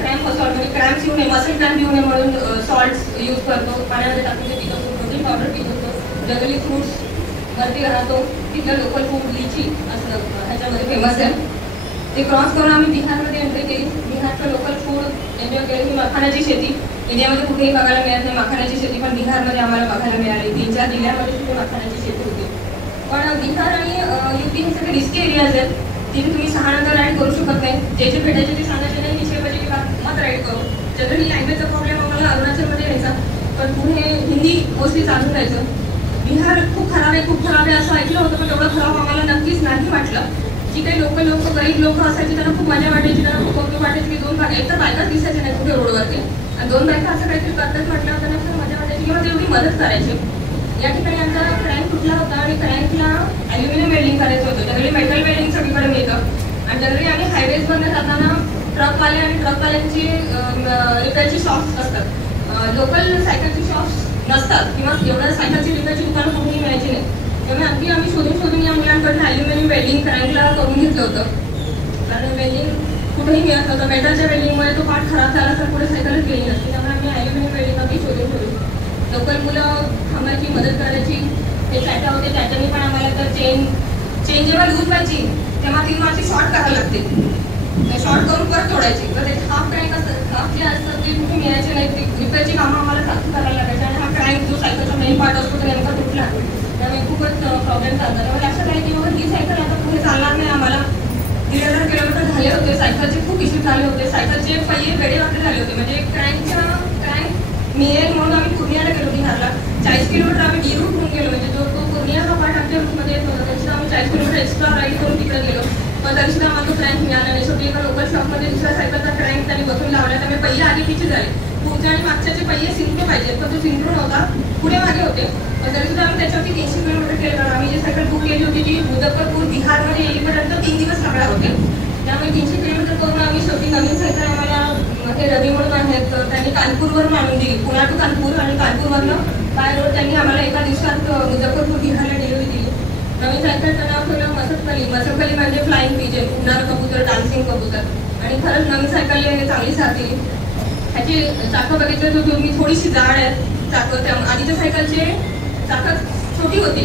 क्रॅम्प सॉल्ट म्हणजे क्रॅम्प्स येऊ नये, मसल क्रॅम्प येऊ नये म्हणून सॉल्ट्स यूज करतो. पाण्यामध्ये टाकून ते पितो, प्रोटीन पावडर पित होतो, जंगली फ्रूट्स वरती राहतो. तिथलं लोकल फूड लिची असं ह्याच्यामध्ये फेमस आहे. ते क्रॉस करून आम्ही बिहारमध्ये एंट्री केली. बिहारचं लोकल फूड एन्जॉय केली. मखाण्याची शेती इंडियामध्ये कुठेही बघायला मिळत नाही, मखाण्याची शेती पण बिहारमध्ये आम्हाला बघायला मिळाली. 3-4 जिल्ह्यामध्ये तिथे मखाण्याची शेती होती. पण बिहार आणि युपी हे सगळे रिस्की एरियाज आहेत, तिथे तुम्ही 6 नंतर राईड करू शकत नाही. जे भेटायचे ते सांगायचे नाही, निश्चय पाहिजे की मत राईड करू. जनरली लँग्वेजचा प्रॉब्लेम आम्हाला अरुणाचलमध्ये यायचा, पण पुढे हिंदी मोस्टली चालून राहायचं. बिहार खूप खराब आहे असं ऐकलं होतं, पण एवढं खराब आम्हाला नक्कीच नाही वाटलं. जी काही लोक गरीब लोक असायची त्यांना खूप मजा वाटायची, त्यांना खूप कौतुक वाटायची की 2 बायका, एक तर बायकाच दिसायचे नाही कुठे रोडवरती, आणि 2 बायका असं काहीतरी करतात म्हटलं त्यांना खूप मजा वाटायची किंवा ते एवढी मदत करायची. या ठिकाणी आमचा क्रँक कुठला होता आणि क्रँकला ॲल्युमिनियम वेल्डिंग करायचं होतं. जनरली मेटल वेल्डिंग सगळीकडे मिळतं आणि जनरली आम्ही हायवेजमधून जाताना ट्रकवाले आणि ट्रकवाल्यांची रिपेअरची शॉप्स असतात. लोकल सायकलची शॉप्स नसतात किंवा एवढ्या सायकलची रिपेअरची दुकानं कुठेही मिळायची नाही. त्यामुळे आणखी आम्ही शोधून या मुलांकडून ॲल्युमिनियम वेल्डिंग क्रँकला करून घेतलं होतं, कारण वेल्डिंग कुठेही मिळत नव्हतं. मेटलच्या वेल्डिंगमुळे तो पार्ट खराब झाला तर पुढे सायकलच गेली नसते, त्यामुळे आम्ही ॲल्युमिनियम वेल्डिंग आम्ही शोधून लोकल मुलं थांबायची, मदत करायची. ते चाटा होते, त्याच्याने पण आम्हाला तर चेन जेव्हा लूज व्हायची तेव्हा ती माझी शॉर्ट करायला लागते. शॉर्ट करून परत तोडायची. तर त्याचे हाफ क्रँक असतात, हाफ जे असतात ते कुठे मिळायचे नाही, ते रिपेअरची कामं आम्हाला सारखी करायला लागायची आणि हा क्रँक क्रँक जो सायकलचा मेन पार्ट असतो तो नेमका तुटला, त्यामुळे खूपच प्रॉब्लेम झाला. त्यामुळे लक्षात आलं की बाबा ही सायकल आता पुढे चालणार नाही. आम्हाला 1,500 किलोमीटर झाले होते, सायकलचे खूप इश्यू झाले होते, सायकलचे पहिये वेडेवाकडे झाले होते. म्हणजे क्रँक मिळेल म्हणून आम्ही पूर्णियाला गेलो बिहारला. 40 किलोमीटर आम्ही डी रूट होऊन गेलो, म्हणजे तो पूर्णिया हा पार्ट आमच्या रूटमध्ये येत होता, त्याच्यात आम्ही 40 किलोमीटर एक्स्ट्रा राईड करून तिकडे गेलो. पण तरीसुद्धा आम्हाला तो क्रँक मिळाला नाही. शेवटी एका लोकल शॉपमध्ये दुसऱ्या सायकलचा क्रँक त्यांनी बसून लावला, त्यामुळे पहिल्या आधी पिछे झाले. पुढच्या आणि मागच्याचे पहिये सिंक्रो पाहिजे, तर तो सिंक्रो नव्हता, पुढे मागे होते. पण तरीसुद्धा आम्ही त्याच्यावरती 300 किलोमीटर केले. कारण आम्ही जी सायकल बुक केली होती ती मुझफ्फरपूर बिहारमध्ये येईपर्यंत 3 दिवस लागणार होते. त्यामुळे 300 किलोमीटर करून आम्ही शेवटी नवीन सायकल आम्हाला हे रवी म्हणून आहेत, त्यांनी कानपूरवरून आणून दिली, पुणा टू कानपूर, आणि कानपूरवरनं बाय रोड त्यांनी आम्हाला एका दिवसात मुझफ्फरपूर बिहारला डिलिव्हरी दिली. नवीन सायकलचं नाव ठेवलं मसफली. मसफली म्हणजे फ्लाइंग पिजन, उडणार कबूतर, डान्सिंग कबूतर. आणि खरंच नवीन सायकल चांगली साथी. ह्याची चाकं बघितलं तर तुम्ही थोडीशी जाड आहेत चाकं. त्या आधीच्या सायकलचे चाकं छोटी होती,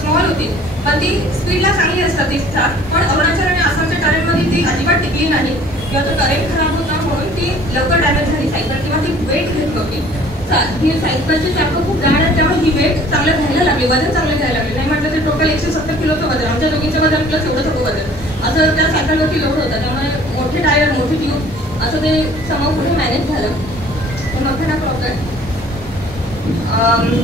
स्मॉल होती, पण ती स्पीडला चांगली असतात ती चाक. पण अरुणाचल आणि आसामच्या टरेनमध्ये ती अजिबात टिकली नाही, किंवा तो टरेन खराब होता म्हणून ती लवकर डॅमेज झाली सायकल, किंवा ती वेट घेत नव्हती. ही सायकलची चाकं खूप जाड आहेत, त्यामुळे ही वेट चांगलं घ्यायला लागली, वजन चांगलं घ्यायला लागले. नाही म्हटलं तर टोटल 170 किलोचं वजन, आमच्या दोघींचं वजन प्लस एवढं सगळं वजन असं त्या सायकलवरती लोड होता. त्यामुळे मोठे टायर, मोठी ट्यूब असं ते समोर पुढे मॅनेज झालं. तर मग ना प्रॉब्लेम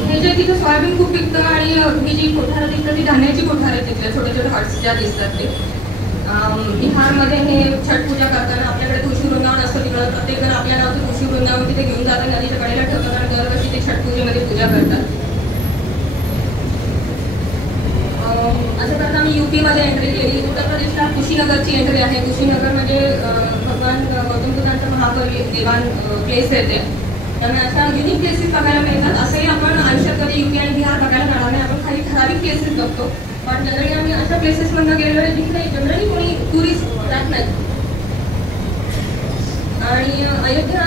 हे जे तिथं सोयाबीन खूप पिकतं, आणि ही जी कोठारं दिसतं ती धान्याची कोठार आहे, तिथल्या छोट्या छोट्या हट्स ज्या दिसतात ते. बिहारमध्ये हे छठ पूजा करताना आपल्याकडे तुळशी वृंदावन असतं, तिकडं प्रत्येक जण आपल्या नावचं तुळशी वृंदावन तिथे घेऊन जातात, नदीच्या कडेला ठेवतात, आणि दरवर्षी ते छठ पूजेमध्ये पूजा करतात. असं करता आम्ही युपीमध्ये एंट्री केली. उत्तर प्रदेशला कुशीनगरची एंट्री आहे. कुशीनगर म्हणजे भगवान गौतम बुद्धांचं महाबली देवान प्लेस येते, त्यामुळे अशा युनिक प्लेसेस बघायला मिळतात. असंही आपण आयुष्यात कधी युपी आणि बिहार बघायला जाणार नाही, आपण काही ठराविक प्लेसेस बघतो. पण जनरली आम्ही अशा प्लेसेसमधून गेलो आहे जिथे जनरली कोणी टुरिस्ट जात नाही. आणि अयोध्या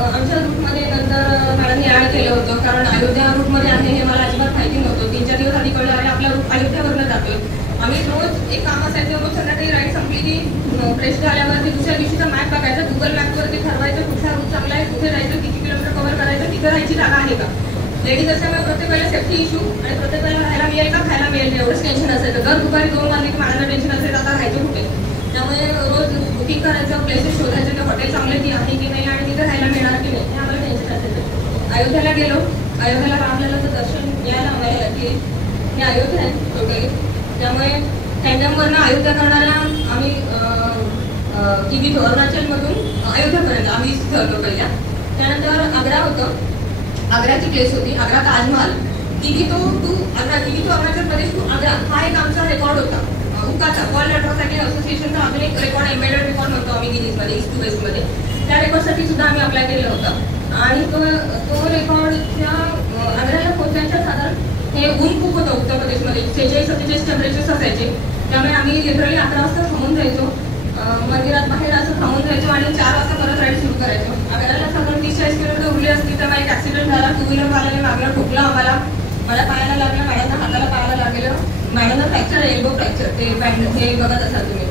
आमच्या रूटमध्ये नंतर मॅडमने ॲड केलं होतं, कारण अयोध्या रूटमध्ये आहे हे मला अजिबात माहिती नव्हतं. 3-4 दिवस आधी कळलं अरे आपला रूट अयोध्यावरनं जातोय. आम्ही रोज एक काम असायचं, रोज संध्याकाळी राईड संपली की फ्रेश झाल्यावरती दुसऱ्या दिवशीचा मॅप बघायचा, गुगल मॅपवरती ठरवायचं कुठला रूट चांगला आहे, कुठे जायचं, किती किलोमीटर कव्हर करायचं, तिथं राहायची जागा आहे का. लेडीज असल्यामुळे प्रत्येक वेळेला सेफ्टी इश्यू, आणि प्रत्येक वेळेला राहायला मिळेल का, खायला मिळेल एवढंच टेन्शन असायचं. दर दुपारी 2 वाजले की मला टेन्शन असायचं आता राहायचं कुठे. त्यामुळे रोज बुकिंग करायचं, प्लेसेस शोधायचं, ते हॉटेल चांगले की आहे की नाही, आणि तिथे राहायला मिळणार की नाही, हे आम्हाला टेन्शन असायचं. अयोध्याला गेलो. अयोध्याला रामलल्लाचं दर्शन घ्यायला आम्हाला की हे अयोध्या आहे टोटली, त्यामुळे टँडमवरनं अयोध्या करणाऱ्या आम्ही टीव्ही अरुणाचलमधून अयोध्यापर्यंत आम्ही ठरलो पहिल्या. त्यानंतर आग्रा होतं, आग्राची प्लेस होती, Agra Taj Mahal. TV to Arunachal Pradesh to Agra हा एक आमचा रेकॉर्ड होता, उकाचा वर्ल्ड अॅट्रॉसिटी असोसिएशनचा अजून एक रेकॉर्ड, एम्बेडेड रेकॉर्ड होतो आम्ही गिनीजमध्ये, ईस्ट टू वेस्टमध्ये. त्या रेकॉर्डसाठी सुद्धा आम्ही अप्लाय केलं होतं. आणि तो रेकॉर्डच्या आग्र्याला पोहोचण्याच्या साधारण हे ऊन खूप होतं उत्तर प्रदेशमध्ये, 46-47 टेम्परेचर्स असायचे. त्यामुळे आम्ही लिटरली 11 वाजता थांबून जायचो, मंदिरात बाहेर असं थांबून जायचो, आणि 4 वाजता परत राईड सुरू करायचो. आग्र्याला साधारण 30-40 किलोमीटर उरले असतील तेव्हा एक ॲक्सिडेंट झाला. 2 व्हीलरवाल्याने मागणं ठोकलं आम्हाला, मला पायाला लागलं, मॅडमना हाताला पायाला लागलेलं. मॅडमला फ्रॅक्चर, एल्बो फ्रॅक्चर, ते हे बघत असाल तुम्ही,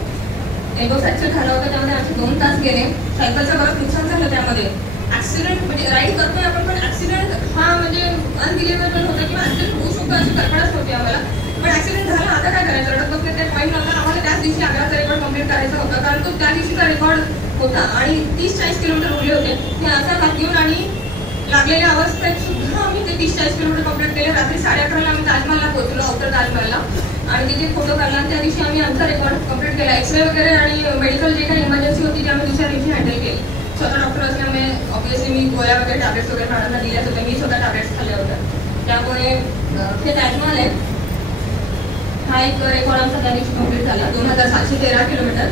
एल्बो फ्रॅक्चर झालं होतं. त्यामध्ये आमचे 2 तास गेले. सायकलचं बरंच नुकसान झालं त्यामध्ये. ऍक्सिडेंट म्हणजे राईड करतोय आपण, पण ऍक्सिडेंट हा म्हणजे अनबिलिव्हेबल होतं, किंवा ऍक्सिडेंट होऊ शकतो अशी कल्पनाच होती आम्हाला. पण ऍक्सिडेंट झाला, आता काय करायचं, रडत बघते ते पॉईंट नंतर आम्हाला त्याच दिवशी आग्राचा रेकॉर्ड कम्प्लीट करायचा होता, कारण तो त्या दिवशीचा रेकॉर्ड होता, आणि 30-40 किलोमीटर उरले होते. हे असा हात घेऊन आणि लागलेल्या अवस्थेत सुद्धा आम्ही ते 30-40 किलोमीटर कम्प्लीट केले. रात्री 11:30ला आम्ही ताजमहलला पोहोचलो, आउटर ताजमहलला, आणि तिथे फोटो काढला. त्या दिवशी आम्ही आमचा रेकॉर्ड कम्प्लीट केला. एक्सरे वगैरे आणि मेडिकल जे काही इमर्जन्सी होती ती आम्ही दुसऱ्या दिवशी हँडल केली. स्वतः डॉक्टर असल्यामुळे ऑब्व्हियसली मी गोळ्या वगैरे टॅब्लेट्स वगैरे मॅडमना दिल्याच होत्या, मी स्वतः टॅब्लेट्स खाल्ल्या होत्या. त्यामुळे हे ताजमहल आहे, हा एक रेकॉर्ड आमचा त्या दिवशी कम्प्लीट झाला. 2713 किलोमीटर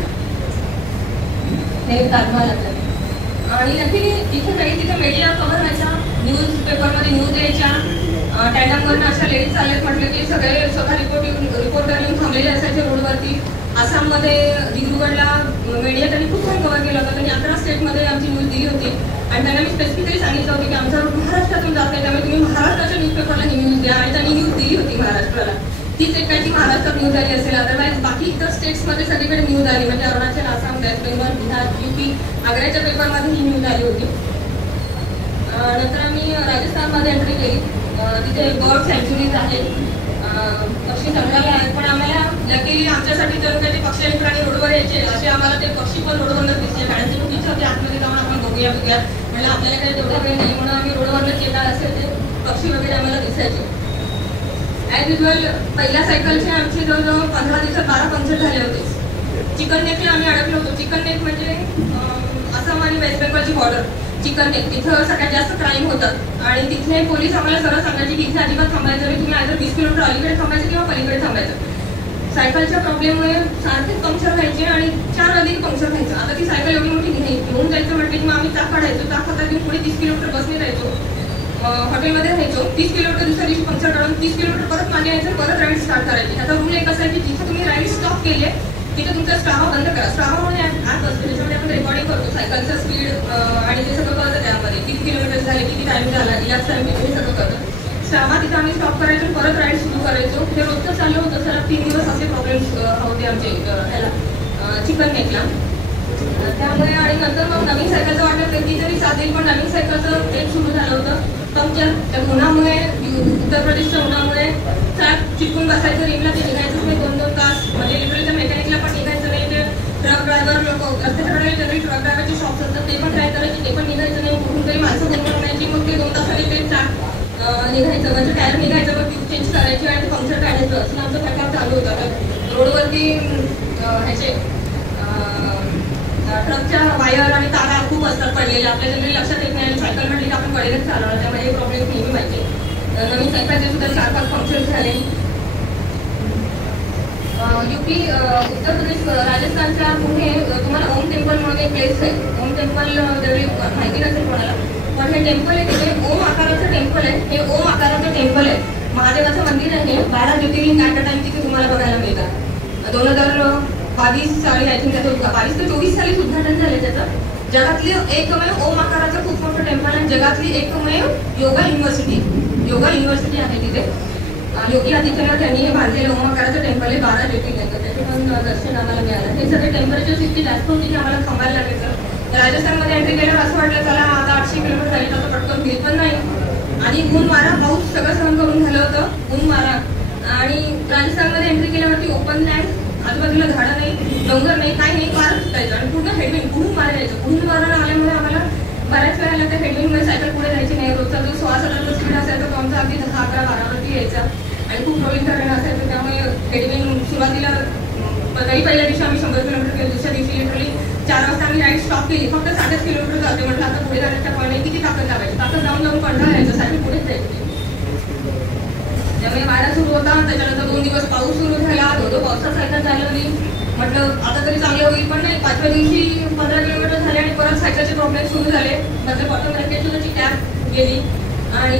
हे ताजमहल आहे. आणि ॲक्च्युली इथे काही तिथे मीडिया कव्हर व्हायचा, न्यूज पेपरमध्ये न्यूज यायच्या. टँडमवरनं अशा लेडीज चालत म्हटलं की सगळे स्वतः रिपोर्टर येऊन थांबलेले असायचे रोडवरती. आसाममध्ये दिब्रुगडला मीडिया त्यांनी खूप काही कव्हर केलं होतं. त्यांनी 11 स्टेटमध्ये आमची न्यूज दिली होती, आणि त्यांना मी स्पेसिफिकली सांगितलं होतं की आमचा रूट महाराष्ट्रातून जात आहे, त्यामुळे तुम्ही महाराष्ट्राच्या न्यूजपेपरला ही न्यूज द्या. आणि त्यांनी न्यूज दिली होती महाराष्ट्राला. तीच एक काही महाराष्ट्रात न्यूज आली असेल, अदरवाईज बाकी इतर स्टेट्समध्ये सगळीकडे न्यूज आली, म्हणजे Arunachal, Assam, West Bengal, Bihar, UP, आग्र्याच्या पेपरमध्ये ही न्यूज आली होती. नंतर आम्ही राजस्थानमध्ये एंट्री केली. तिथे बर्ड सँच्युरीज आहेत, पक्षी संग्रहालय आहेत. पण आम्हाला लकीली आमच्यासाठी जर काही पक्षी प्राणी रोडवर यायचे असे आम्हाला ते पक्षी पण रोडवरच दिसले. मॅडमची खूप इच्छा होती आतमध्ये जाऊन आपण बघूया म्हणलं आपल्याला काही तेवढा वेळ नाही म्हणून आम्ही रोडवरच येणार असेल ते पक्षी वगैरे आम्हाला दिसायचे. ॲज युजल पहिल्या सायकलचे आमचे जवळजवळ 15 दिवसात 12 पंक्चर झाले होते. चिकन नेकला आम्ही अडकलो होतो. चिकन नेक म्हणजे आसाम आणि वेस्ट बेंगॉलची बॉर्डर. चिकन नेक तिथं सगळ्यात जास्त क्राईम होतात आणि तिथले पोलीस आम्हाला सरळ सांगायचे की इथे अजिबात थांबायचं नाही, तुम्ही आयदर 20 किलोमीटर अलीकडे थांबायचं किंवा पलीकडे थांबायचं. सायकलच्या प्रॉब्लेममुळे सारखेच पंक्चर व्हायचे आणि 4 अधिक पंक्चर व्हायचं. आता ती सायकल एवढी मोठी घेऊन जायचं म्हटलं की मग आम्ही चाक काढायचो, चाक हातात घेऊन पुढे 30 किलोमीटर बसने जायचो, हॉटेलमध्ये राहायचो. 30 किलोमीटर दुसऱ्या दिवशी पंक्चर काढून 30 किलोमीटर परत मागे यायचं, परत राईड स्टार्ट करायची. आता रूल एक असा आहे की जिथे तुम्ही राईड स्टॉप केले तिथे तुमचा स्ट्रावा बंद करा. स्ट्रावा म्हणून ॲप असतो त्याच्यामध्ये आपण रेकॉर्डिंग करतो सायकलचं स्पीड आणि ते सगळं कळतं. त्यामध्ये 30 किलोमीटर झाले, किती टाइम झाला, रिलॅक्स टाइम किती, हे सगळं कळतं. स्ट्रावा तिथे आम्ही स्टॉप करायचो, परत राईड सुरू करायचो. हे रोजचं चालू होतं. सर 3 दिवस असे प्रॉब्लेम्स होते आमचे ह्याला चिकन नेकला. त्यामुळे आणि नंतर मग नवीन सायकलचं वाटलं की तरी साधेल, पण नवीन सायकलचं ट्रेक सुरू झालं होतं. पंक्चर त्या उन्हामुळे, उत्तर प्रदेशच्या उन्हामुळे ट्रॅक चिटकून बसायचं. रिमला ते निघायचंच नाही 2-2 तास. म्हणजे लिटरली त्या मेकॅनिकला पण निघायचं नाही. ते ट्रक ड्रायव्हर लोक रस्त्याकडे जनरली ट्रक ड्रायव्हरचे शॉप्स असतात ते पण ट्राय करायचे, ते पण निघायचं नाही. कुठून तरी माणसं बनवून आणायची, मग ते 2 तासांनी ते ट्रॅक निघायचं, म्हणजे टायर निघायचं, मग ट्यूब चेंज करायची आणि ते पंक्चर काढायचं. असं आमचा प्रकार चालू होता. रोडवरती ह्याचे ट्रकच्या वायर आणि तारा खूप असतात पडलेल्या, आपल्या जनरली लक्षात येत नाही. आणि सायकल म्हटली की आपण कडेनेच चालवणार, त्यामुळे हे प्रॉब्लेम नेहमी व्हायचे. नवीन सायकलचे सुद्धा 4-5 पंक्चर झाले. UP, उत्तर प्रदेश, राजस्थानच्या पुढे तुम्हाला ओम टेम्पल म्हणून एक प्लेस आहे. ओम टेम्पल जरी माहिती नसेल कोणाला, पण हे टेम्पल आहे तिथे ओम आकाराचं टेम्पल आहे. हे ओम आकाराचं टेम्पल आहे, महादेवाचं मंदिर आहे. 12 ज्योतिर्लिंग ॲट अ टाइम तिथे तुम्हाला बघायला मिळतात. 2022 साली आय थिंक त्याचं 22 ते 24 साली उद्घाटन झाले त्याचं. जगातली एकमेव ओम आकाराचं खूप मोठं टेम्पल आहे. जगातली एकमेव योगा युनिव्हर्सिटी आहे तिथे. योगी आदित्यनाथ यांनी हे बांधलेलं ओम आकाराचं टेम्पल आहे. 12 ज्योतिर्लिंग, त्याचे पण दर्शन आम्हाला मिळालं. हे सगळे टेम्परेचर इतकी जास्त होती की आम्हाला थांबायला लागायचं. राजस्थानमध्ये एंट्री केल्यावर असं वाटलं चला आता 800 किलोमीटर झाली तर पटकन फिर पण नाही. आणि ऊन वारा पाऊस सगळं सहन करून झालं होतं. ऊन वारा आणि राजस्थानमध्ये एंट्री केल्यावरती ओपन लँड, आजूबाजूला झाडं नाही, डोंगर नाही, काही नाही, वारं सुटायचं आणि पूर्ण हेडविंड, पुढून वारं यायचं. पुढून वारं आल्यामुळे आम्हाला बऱ्याच वेळेला त्या हेडविंडमुळे सायकल पुढे जायची नाही. रोजचा जो 16-17 स्पीड असायचा तो आमचा अगदी 10-11-12वरती यायचा आणि खूप रोलिंग टर्न असायचं. त्यामुळे हेडविंड सुरुवातीला पहिल्या दिवशी आम्ही 100 किलोमीटर केलं, दुसऱ्या दिवशी लिटरली 4 वाजता आम्ही राईड स्टॉप केली. फक्त 60 किलोमीटर जाते म्हटलं आता पुढे जाण्याच्या पॉईंट किती ताकद लावायची, ताकद जाऊन कंटाळा यायचं, सायकल पुढेच जायची. त्यामुळे वारा सुरू होता. त्याच्यानंतर 2 दिवस पाऊस सुरू झाला. धोधो पावसात सायकल चालवली. म्हटलं आता तरी चांगलं होईल, पण नाही. 5व्या दिवशी 15 किलोमीटर झाले आणि परत सायकलचे प्रॉब्लेम सुरू झाले. माझ्या बॉटम ब्रॅकेटची त्याची कॅप गेली आणि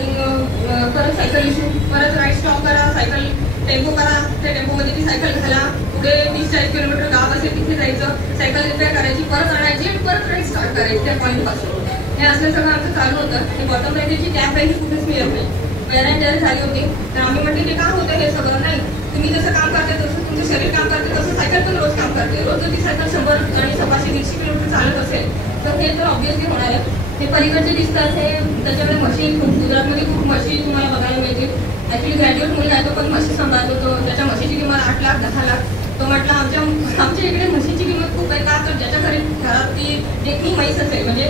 परत सायकल इश्यू, परत राईड स्टॉप करा, सायकल टेम्पो करा, त्या टेम्पोमध्ये ती सायकल घाला, पुढे 30-40 किलोमीटर गाव असेल तिथे जायचं, सायकल रिपेअर करायची, परत आणायची आणि परत राईड स्टार्ट करायची त्या पॉईंटपासून. हे असं सगळं आमचं चालू होतं. हे बॉटम ब्रॅकेटची कॅप आहे ही कुठेच मिळत नाही. वेअर झाली होती. तर आम्ही म्हटलं की काय होतं हे सगळं. नाही, तुम्ही जसं काम करते तसं तुमचं शरीर काम करते, तसं सायकल पण रोज काम करते. रोज जर ती सायकल 100 आणि 150-150 किलोमीटर चालत असेल तर हे तर ऑब्व्हियसली होणार आहे. हे पलीकडचे दिसतात, हे त्याच्याकडे म्हशी, गुजरातमध्ये खूप म्हशी तुम्हाला बघायला मिळतील. ॲक्च्युली ग्रॅज्युएट मुलगा आहे तो पण म्हशी सांभाळतो. तो त्याच्या म्हशीची किंमत 8 लाख 10 लाख. तो म्हटलं आमच्या इकडे म्हशीची किंमत खूप आहे का, तर ज्याच्या घरी घरात ती देखणी म्हैस असेल, म्हणजे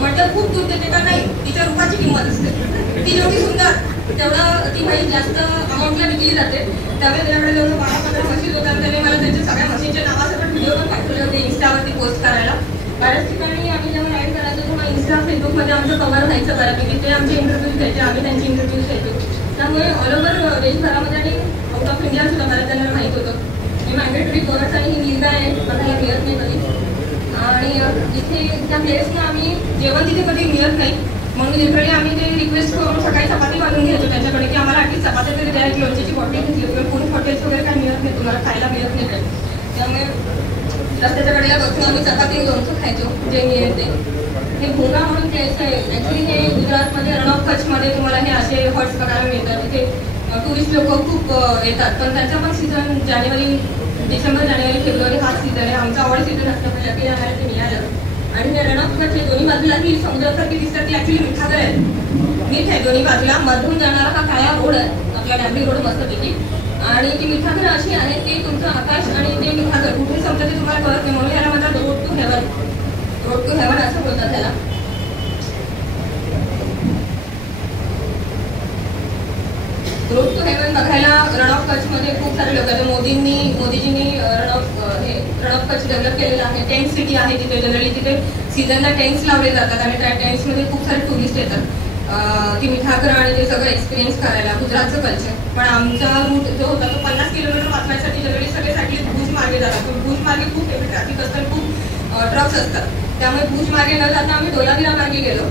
म्हटलं खूप दूध देते का, नाही, तिच्या रूपाची किंमत असते. ती जेवढी सुंदर तेवढं ती म्हैस जास्त अमाऊंटला विकली जाते. त्यामुळे त्याच्याकडे जवळ 12-15 म्हशी होतात. त्याने मला त्यांच्या सगळ्या म्हशींच्या नावासकट व्हिडिओ पण पाठवले होते इन्स्टावरती पोस्ट करायला. बऱ्याच ठिकाणी आम्ही जेव्हा राईड करायचो तेव्हा इन्स्टा फेसबुकमध्ये आमचं कव्हर व्हायचं बऱ्यापैकी. ते आमचे इंटरव्ह्यूज घ्यायचे, आम्ही त्यांचे इंटरव्ह्यूज घ्यायचो. त्यामुळे ऑल ओव्हर देशभरामध्ये आणि आउट ऑफ इंडिया सुद्धा बऱ्याच जणांना माहीत होतं. हे मॅन्डेटरी बर्ड्स आणि ही नीलगाय आहे, बघायला मिळत नाही कधी. आणि इथे त्या प्लेसला आम्ही जेवण तिथे कधी मिळत नाही, म्हणून लिटरली आम्ही ते रिक्वेस्ट करून सकाळी चपाती बांधून घ्यायचो त्याच्याकडे की आम्हाला ॲटलीस्ट चपात्या तरी द्या, लोणच्याची बॉटल घेतली. किंवा कोणी हॉटेल्स वगैरे काही मिळत नाही, तुम्हाला खायला मिळत नाही काय. त्यामुळे रस्त्याच्या कडेला बसून आम्ही चपाती लोणचं खायचो जे मिळेल ते. हे भोंगा म्हणून प्लेस आहे. ॲक्च्युली हे गुजरातमध्ये रण ऑफ कच्छमध्ये तुम्हाला हे असे हॉट्स बघायला मिळतात. तिथे टुरिस्ट लोक खूप येतात, पण त्यांचा पण सीझन डिसेंबर, जानेवारी, फेब्रुवारी हा सीझन आहे. आमचा आवड सीझन असल्यामुळे लकी आम्हाला ते मिळालं आणि हे रणॉफकटचे दोन्ही बाजूला ही समुद्रासारखी दिसतात ती ऍक्च्युली मिठागर आहे. मीठ आहे दोन्ही बाजूला, मधून जाणारा हा काळा रोड आहे आपला डांबरी रोड मस्तपैकी. आणि ती मिठागर अशी आहे की तुमचं आकाश आणि ते मिठागर कुठे संपतं ते तुम्हाला कळत नाही, म्हणून याला म्हणतात road to heaven. Road to heaven असं बोलतात त्याला. रोड टू हेवन बघायला रण ऑफ कच्छमध्ये खूप सारे लोक आहेत. मोदीजींनी रण ऑफ कच्छ डेव्हलप केलेलं आहे. टेंट सिटी आहे तिथे. जनरली तिथे सीझनला टेंट्स लावले जातात आणि त्या टेंट्समध्ये खूप सारे टुरिस्ट येतात ती मिठागर आणि ते सगळं एक्सपिरियन्स करायला, गुजरातचं कल्चर. पण आमचा रूट जो होता तो 50 किलोमीटर वाचण्यासाठी जनरली सगळे साठी भुज मार्गे जातात. पण भुज मार्गे खूप हेवी ट्रॅफिक असतं, खूप ट्रक्स असतात. त्यामुळे भुज मार्गे न जाता आम्ही डोलावीरा मार्गे गेलो.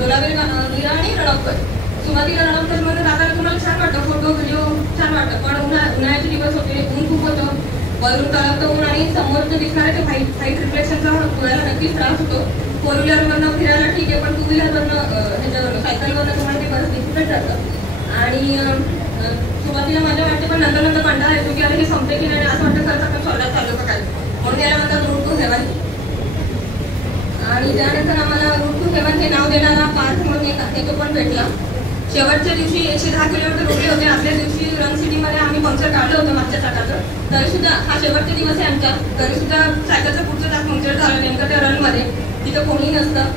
डोलावीरा आणि रण ऑफ कच्छ. सुरुवातीला रण ऑफ कच्छमध्ये जाताना तुम्हाला छान वाटतं, फोटो व्हिडिओ छान वाटतं. पण उन्हाळ्याचे दिवस होते, ऊन खूप होतं, वरून तळपतं ऊन आणि समोरचं दिसणारे ते व्हाईट रिफ्लेक्शनचा डोळ्याला नक्कीच त्रास होतो. 4 व्हीलरवरनं फिरायला ठीक आहे, पण 2 व्हीलरवरनं ह्याच्यावरनं सायकलवरनं तुम्हाला ते बरंच डिफिकल्ट जातं. आणि सुरुवातीला माझ्या वाटते, पण नंतर नंतर कंटाळा येतो की अरे हे संपते की नाही, असं वाटतं खरंच आपण स्वर्गात चाललो का काय. म्हणून याला म्हणतात रूट टू हेवन. आणि त्यानंतर आम्हाला रूट टू हेवन हे नाव देणारा पार्क म्हणून एक आहे, तो पण भेटला. शेवटच्या दिवशी 110 किलोमीटर रोडले होते. आपल्या दिवशी रन सिटीमध्ये आम्ही पंक्चर काढलं होतं मागच्या चाकाचं. तरीसुद्धा हा शेवटचा दिवस आहे आमचा, तरीसुद्धा सायकलचं पुढचं चाक पंक्चर झालं नेमकं त्या रनमध्ये. तिथं कोणीही नसतं.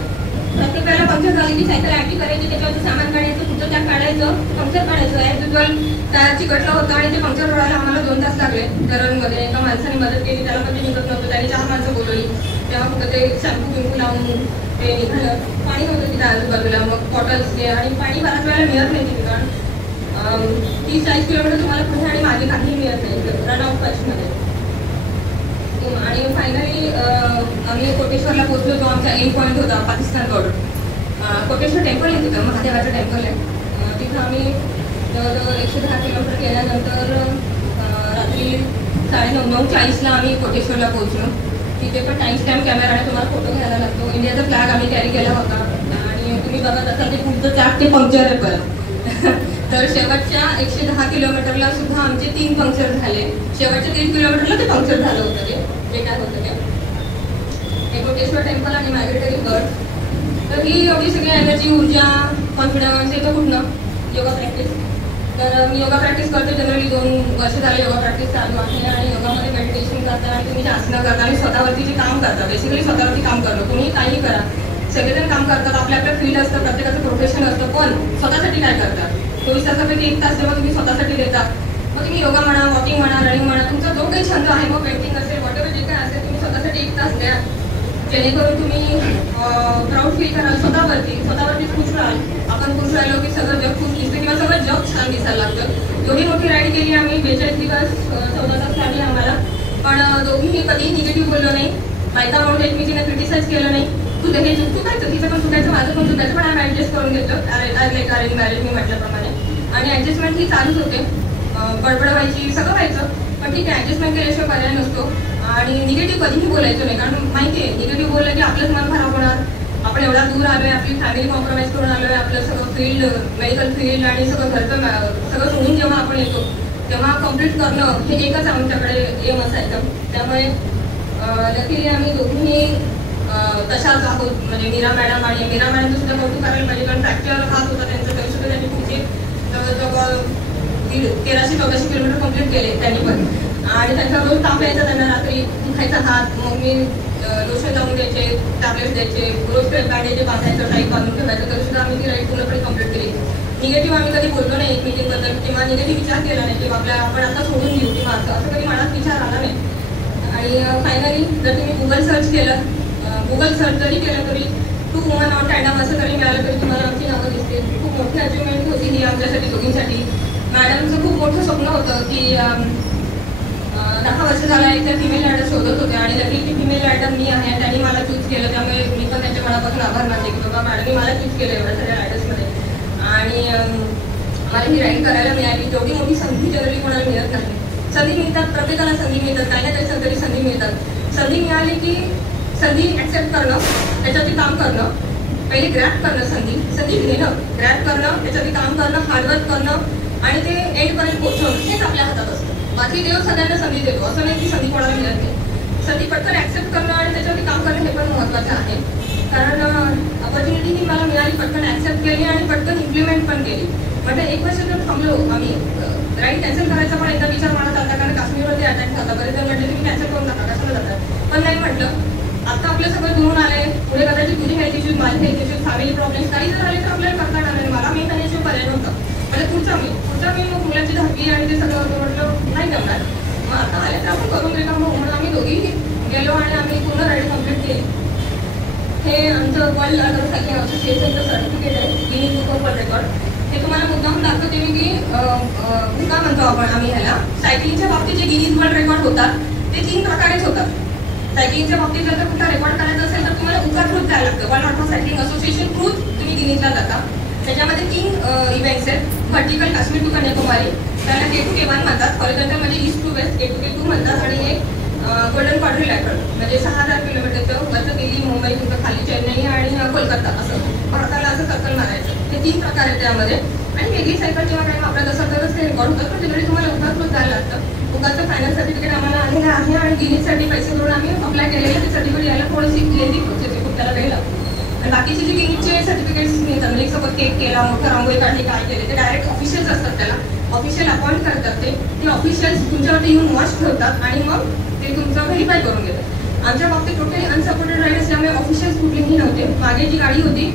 प्रत्येक वेळेला पंक्चर झाली की सायकल ॲक्टिव्ह करायची, त्याच्यावरचं सामान काढायचं, पुढचं चाक काढायचं, पंक्चर काढायचं. ॲज युजल टायर चिकटलं होतं आणि ते पंक्चर व्हायला आम्हाला 2 तास लागले त्या रनमध्ये. एका माणसाने मदत केली, त्याला पण ते निघत नव्हतं, त्याने 4 माणसं बोलवली. तेव्हा कुठं ते शॅम्पू बिंपू लावून ते निघालं. पाणी होतं तिथे आजूबाजूला, मग बॉटल्स ते, आणि पाणी बऱ्याच वेळेला मिळत नाही तिथे, कारण 30-40 किलोमीटर तुम्हाला पुढे आणि मागे काहीही मिळत नाही रण ऑफ कच्छमध्ये. आणि फायनली आम्ही कोटेश्वरला पोहोचलो, जो आमचा एंड पॉईंट होता पाकिस्तान बॉर्डर. कोटेश्वर टेम्पल आहे तिथं, महादेवाचं टेम्पल आहे. तिथं आम्ही जवळजवळ 110 किलोमीटर केल्यानंतर रात्री 9:40ला आम्ही कोटेश्वरला पोहोचलो. तिथे पण टाईम स्टॅम्प कॅमेराने तुम्हाला फोटो घ्यायला लागतो. इंडियाचा फ्लॅग आम्ही कॅरी केला होता. आणि तुम्ही बघत असाल ते पुढचं चाक ते पंक्चर आहे परत. तर शेवटच्या 110 किलोमीटरला सुद्धा आमचे 3 पंक्चर झाले. शेवटच्या 3 किलोमीटरला ते पंक्चर झालं होतं जे काय होतं ते कोटेश्वर टेम्पल आणि मायग्रेटरी बर्ड. तर ही एवढी सगळी एनर्जी, ऊर्जा, कॉन्फिडन्स येतो कुठनं? योगा प्रॅक्टिस. तर मी योगा प्रॅक्टिस करते. जनरली 2 वर्ष झाले योगा प्रॅक्टिस चालू आहे. आणि योगामध्ये मेडिटेशन करता आणि तुम्ही आसनं करता आणि स्वतःवरती जे काम करता, बेसिकली स्वतःवरती काम करणं. तुम्ही काही करा, सगळेजण काम करतात, आपल्या फील्ड असतं, प्रत्येकाचं प्रोफेशन असतं, पण स्वतःसाठी काय करतात? 24 तासापैकी 1 तास जेव्हा तुम्ही स्वतःसाठी देता, मग तुम्ही योगा म्हणा, वॉकिंग म्हणा, रनिंग म्हणा, तुमचा जो काही छंद आहे, मग पेंटिंग असेल, वॉटेवर जे काय असेल, तुम्ही स्वतःसाठी 1 तास द्या, जेणेकरून तुम्ही प्राऊड फील कराल स्वतःवरती खुश राहाल. आपण खुश राहिलो की सगळं जग खुश दिसतं किंवा सगळं जग छान दिसायला लागतं. एवढी मोठी राईड केली आम्ही, 42 दिवस 14 तास लागले आम्हाला, पण दोघीही कधीही निगेटिव्ह बोललो नाही. बायका म्हणून एकमेकीने क्रिटिसाइज केलं नाही. तुझं हे चुकायचं, तिचं पण चुकायचं, माझं पण चुकायचं, पण आम्ही ॲडजस्ट करून घेतलं. अरेंज मॅरेज मी म्हटल्याप्रमाणे. आणि ॲडजस्टमेंट ही चालूच होते. बडबड व्हायची, सगळं व्हायचं, पण ठीक आहे, ॲडजस्टमेंट केल्याशिवाय पर्याय नसतो. आणि निगेटिव्ह कधीही बोलायचं नाही, कारण माहिती आहे निगेटिव्ह बोललं की आपलंच मन खराब होणार. आपण एवढा दूर आलोय, आपली फॅमिली कॉम्प्रोमाइज करून आलोय, आपलं सगळं फील्ड, मेडिकल फील्ड आणि सगळं घरचं सगळं सोडून जेव्हा आपण येतो तेव्हा कम्प्लीट करणं हे एकच आमच्याकडे एम असायचं. त्यामुळे लकीली आम्ही दोघीही तशाच आहोत. म्हणजे मीरा मॅडम मॅडमचं सुद्धा कौतुक करायला पाहिजे, कारण फ्रॅक्चर हात होता त्यांचं, तरी सुद्धा त्यांनी पुढचे जवळजवळ 1300-1400 किलोमीटर कम्प्लीट केले त्यांनी पण. आणि त्यांचा रोज ताप यायचा, त्यांना रात्री दुखायचा हात, मग मी लोशन लावून द्यायचे, टॅब्लेट्स द्यायचे, रोज बँडेज बांधायचं, टाईप बांधून ठेवायचं, तरी सुद्धा आम्ही ती राईड पूर्णपणे कम्प्लीट केली. निगेटिव्ह आम्ही कधी बोललो नाही एकमेकींबद्दल, किंवा निगेटिव्ह विचार केला नाही किंवा आपण आता सोडून घेऊ किंवा असं कधी मनात विचार आला नाही. आणि फायनली जर तुम्ही गुगल सर्च केलं, गुगल सर्च जरी केलं तरी 2 वुमन ऑन टँडम असं तरी मिळालं तरी तुम्हाला आमची नावं दिसतील. खूप मोठी अचिव्हमेंट होती ही आमच्यासाठी दोघींसाठी. मॅडमचं खूप मोठं स्वप्न होतं की 10 वर्ष झाला एक तर फिमेल रायडर शोधत होते, आणि लकीली फिमेल रायडर मी आहे, त्यांनी मला चूज केलं. त्यामुळे मी पण त्यांच्या मनापासून आभार मानते की बाबा मॅडमनी मला चूज केलं एवढ्या सगळ्या रायडर्समध्ये. आणि मला ही राईड करायला मिळाली. जेवढी मोठी संधी जनरली कोणाला मिळत नाही. संधी मिळतात, प्रत्येकाला संधी मिळतात, काही ना काही तरी संधी मिळतात. संधी मिळाली की संधी ॲक्सेप्ट करणं, त्याच्यावरती काम करणं, पहिले ग्रॅप करणं, संधी घेणं, ग्रॅप करणं, त्याच्यावरती काम करणं, हार्डवर्क करणं आणि ते एंडपर्यंत पोहोचवणं, हेच आपल्या हातात असतं. बाकी देव सगळ्यांना संधी देतो, असं नाही की संधी कोणाला मिळत नाही. ती पटकन ऍक्सेप्ट करणं आणि त्याच्यावरती काम करणं हे पण महत्त्वाचं आहे. कारण ऑपॉर्च्युनिटी ही मला मिळाली, पटकन ऍक्सेप्ट केली आणि पटकन इम्प्लिमेंट पण केली. म्हणजे 1 वर्ष जर थांबलो आम्ही, राईड कॅन्सल करायचा पण एकदा विचार मनात आला, कारण काश्मीरवरती अटॅक झाला. बरेच जण म्हटलं तुम्ही कॅन्सल करून टाका, कशाला जातात, पण नाही म्हटलं. आता आपलं सगळं जुळून आलंय, पुढे कदाचित तुझी हेल्थ इश्यूज, माझी हेल्थ इश्यूज, फॅमिली प्रॉब्लेम्स काही जर आले तर आपल्याला करता येणार नाही. मला मेन आणि पर्याय नव्हता. म्हणजे पुढचा मी मग मुलाची 10वी आणि ते सगळं होतं, म्हटलं नाही जमणार. मग आता आले तर आपण करून रिकाम होऊ म्हणून आम्ही दोघीही गेलो आणि आम्ही पूर्ण राईड कम्प्लीट केली. हे आमचं वर्ल्ड सायकलिंग असोसिएशनचं सर्टिफिकेट आहे, Guinness book of world record. हे तुम्हाला मुद्दाम दाखवते मी की का म्हणतो आपण आम्ही ह्याला. सायकलिंगच्या बाबतीत जे गिनीज वर्ल्ड रेकॉर्ड होतात ते 3 प्रकारेच होतात. सायकलिंगच्या बाबतीत जर कुठला रेकॉर्ड करायचा असेल तर तुम्हाला उका थ्रूच जायला लागतं. वर्ल्ड ऑटो सायकलिंग असोसिएशन थ्रूच तुम्ही गिनीजला जाता. त्याच्यामध्ये 3 इव्हेंट्स आहेत. व्हर्टिकल काश्मीर टू कन्याकुमारी, त्याला K2 K1 म्हणतात. हॉरिझॉन्टल म्हणजे east to waste K2 K2 म्हणतात. आणि एक गोल्डन क्वाड्रिलॅटरल म्हणजे 6000 किलोमीटरचं, वरचं दिल्ली, मुंबई, तुमचं खाली चेन्नई आणि कोलकाता, असं भारताला असं सर्कल मारायचं. हे 3 प्रकार आहेत त्यामध्ये. आणि वेगळी सायकल जेव्हा काही आपल्या तसं तरच ते रेकॉर्ड होतात, पण जनरली तुम्हाला उका थ्रूच जायला लागतं. उकाचं फायनल सर्टिफिकेट आम्हाला आलेलं आहे आणि गिनीजसाठी पैसे करून आम्ही अप्लाय केलेलं. ते सर्टिफिकेट यायला थोडीशी लेंदी प्रोसेस आहे, खूप त्याला वेळ लागतो. आणि बाकीचे जे गिनीजचे सर्टिफिकेट्स मिळतात, म्हणजे सपोज केक केला, मोठं रांगोळी काढली, काय केले, ते डायरेक्ट ऑफिशियल्स असतात. त्याला ऑफिशियल अपॉइंट करतात. ते ऑफिशियल्स तुमच्यावरती येऊन वॉच ठेवतात आणि मग ते तुमचं व्हेरीफाय करून घेतात. आमच्या बाबतीत टोटली अनसपोर्टेड राईड असल्यामुळे ऑफिशियल्स कुठलेही नव्हते. मागे जी गाडी होती,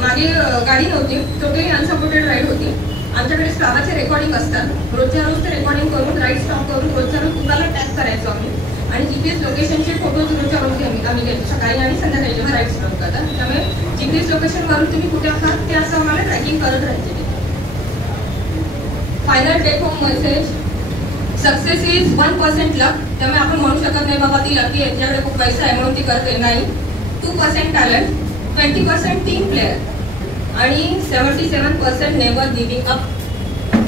मागे गाडी नव्हती, टोटली अनसपोर्टेड राईड होती. आमच्याकडे स्ट्रावाचे रेकॉर्डिंग असतात. रोजच्या रोज ते रेकॉर्डिंग करून राईड स्टॉप करून रोजच्या रोज तुम्हाला टॅग करायचो आम्ही. आणि GPS लोकेशनचे फोटोज रोजच्या रोज आम्ही घेतो, सकाळी आणि संध्याकाळी जेव्हा राईड स्टॉप करतात. त्यामुळे GPS लोकेशनवरून तुम्ही कुठे आहात ते असं आम्हाला ट्रॅकिंग करत राहायचे. Final take home message, success is 1% luck. त्यामुळे आपण म्हणू शकत नाही बाबा ती लकी आहे, तिच्याकडे खूप पैसा आहे म्हणून ती करते, नाही. 2% टॅलेंट, 20% टीम प्लेअर आणि 77% नेव्हर गिव्हिंग अप.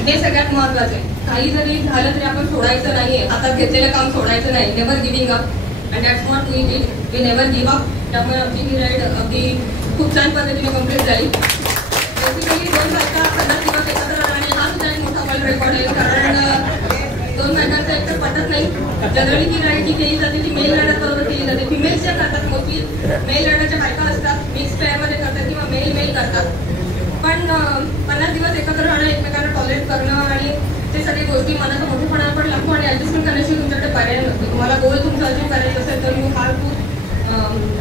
हे सगळ्यात महत्वाचं आहे. काही जरी झालं तरी आपण सोडायचं नाहीये, हातात घेतलेलं काम सोडायचं नाही. Never giving up and that's what we did. We never give up. त्यामुळे आमची ही राईड अगदी खूप छान पद्धतीने कम्प्लीट झाली. बेसिकली 2 बायका 50 दिवस एकत्र राहणे हा सुद्धा एक मोठा वर्ल्ड रेकॉर्ड आहे. कारण 2 बायकांचं एकतर पटत नाही. जनरली ही राईड जी केली जाते ती मेल रायडर बरोबर केली जाते. फिमेल्स ज्या करतात, मोस्टली मेल रायडरच्या बायका असतात, मिक्स पेअरमध्ये करतात किंवा मेल करतात. पण 50 दिवस एकत्र राहणं, एकमेकांना टॉलरेट करणं आणि ते सगळी गोष्टी मनाचा मोठेपणा पण लागतो आणि ऍडजस्टमेंट करण्याची तुमच्याकडे पर्याय नसतो. तुम्हाला गोल तुमचा अचीव करायचं असेल तर यू हॅव टू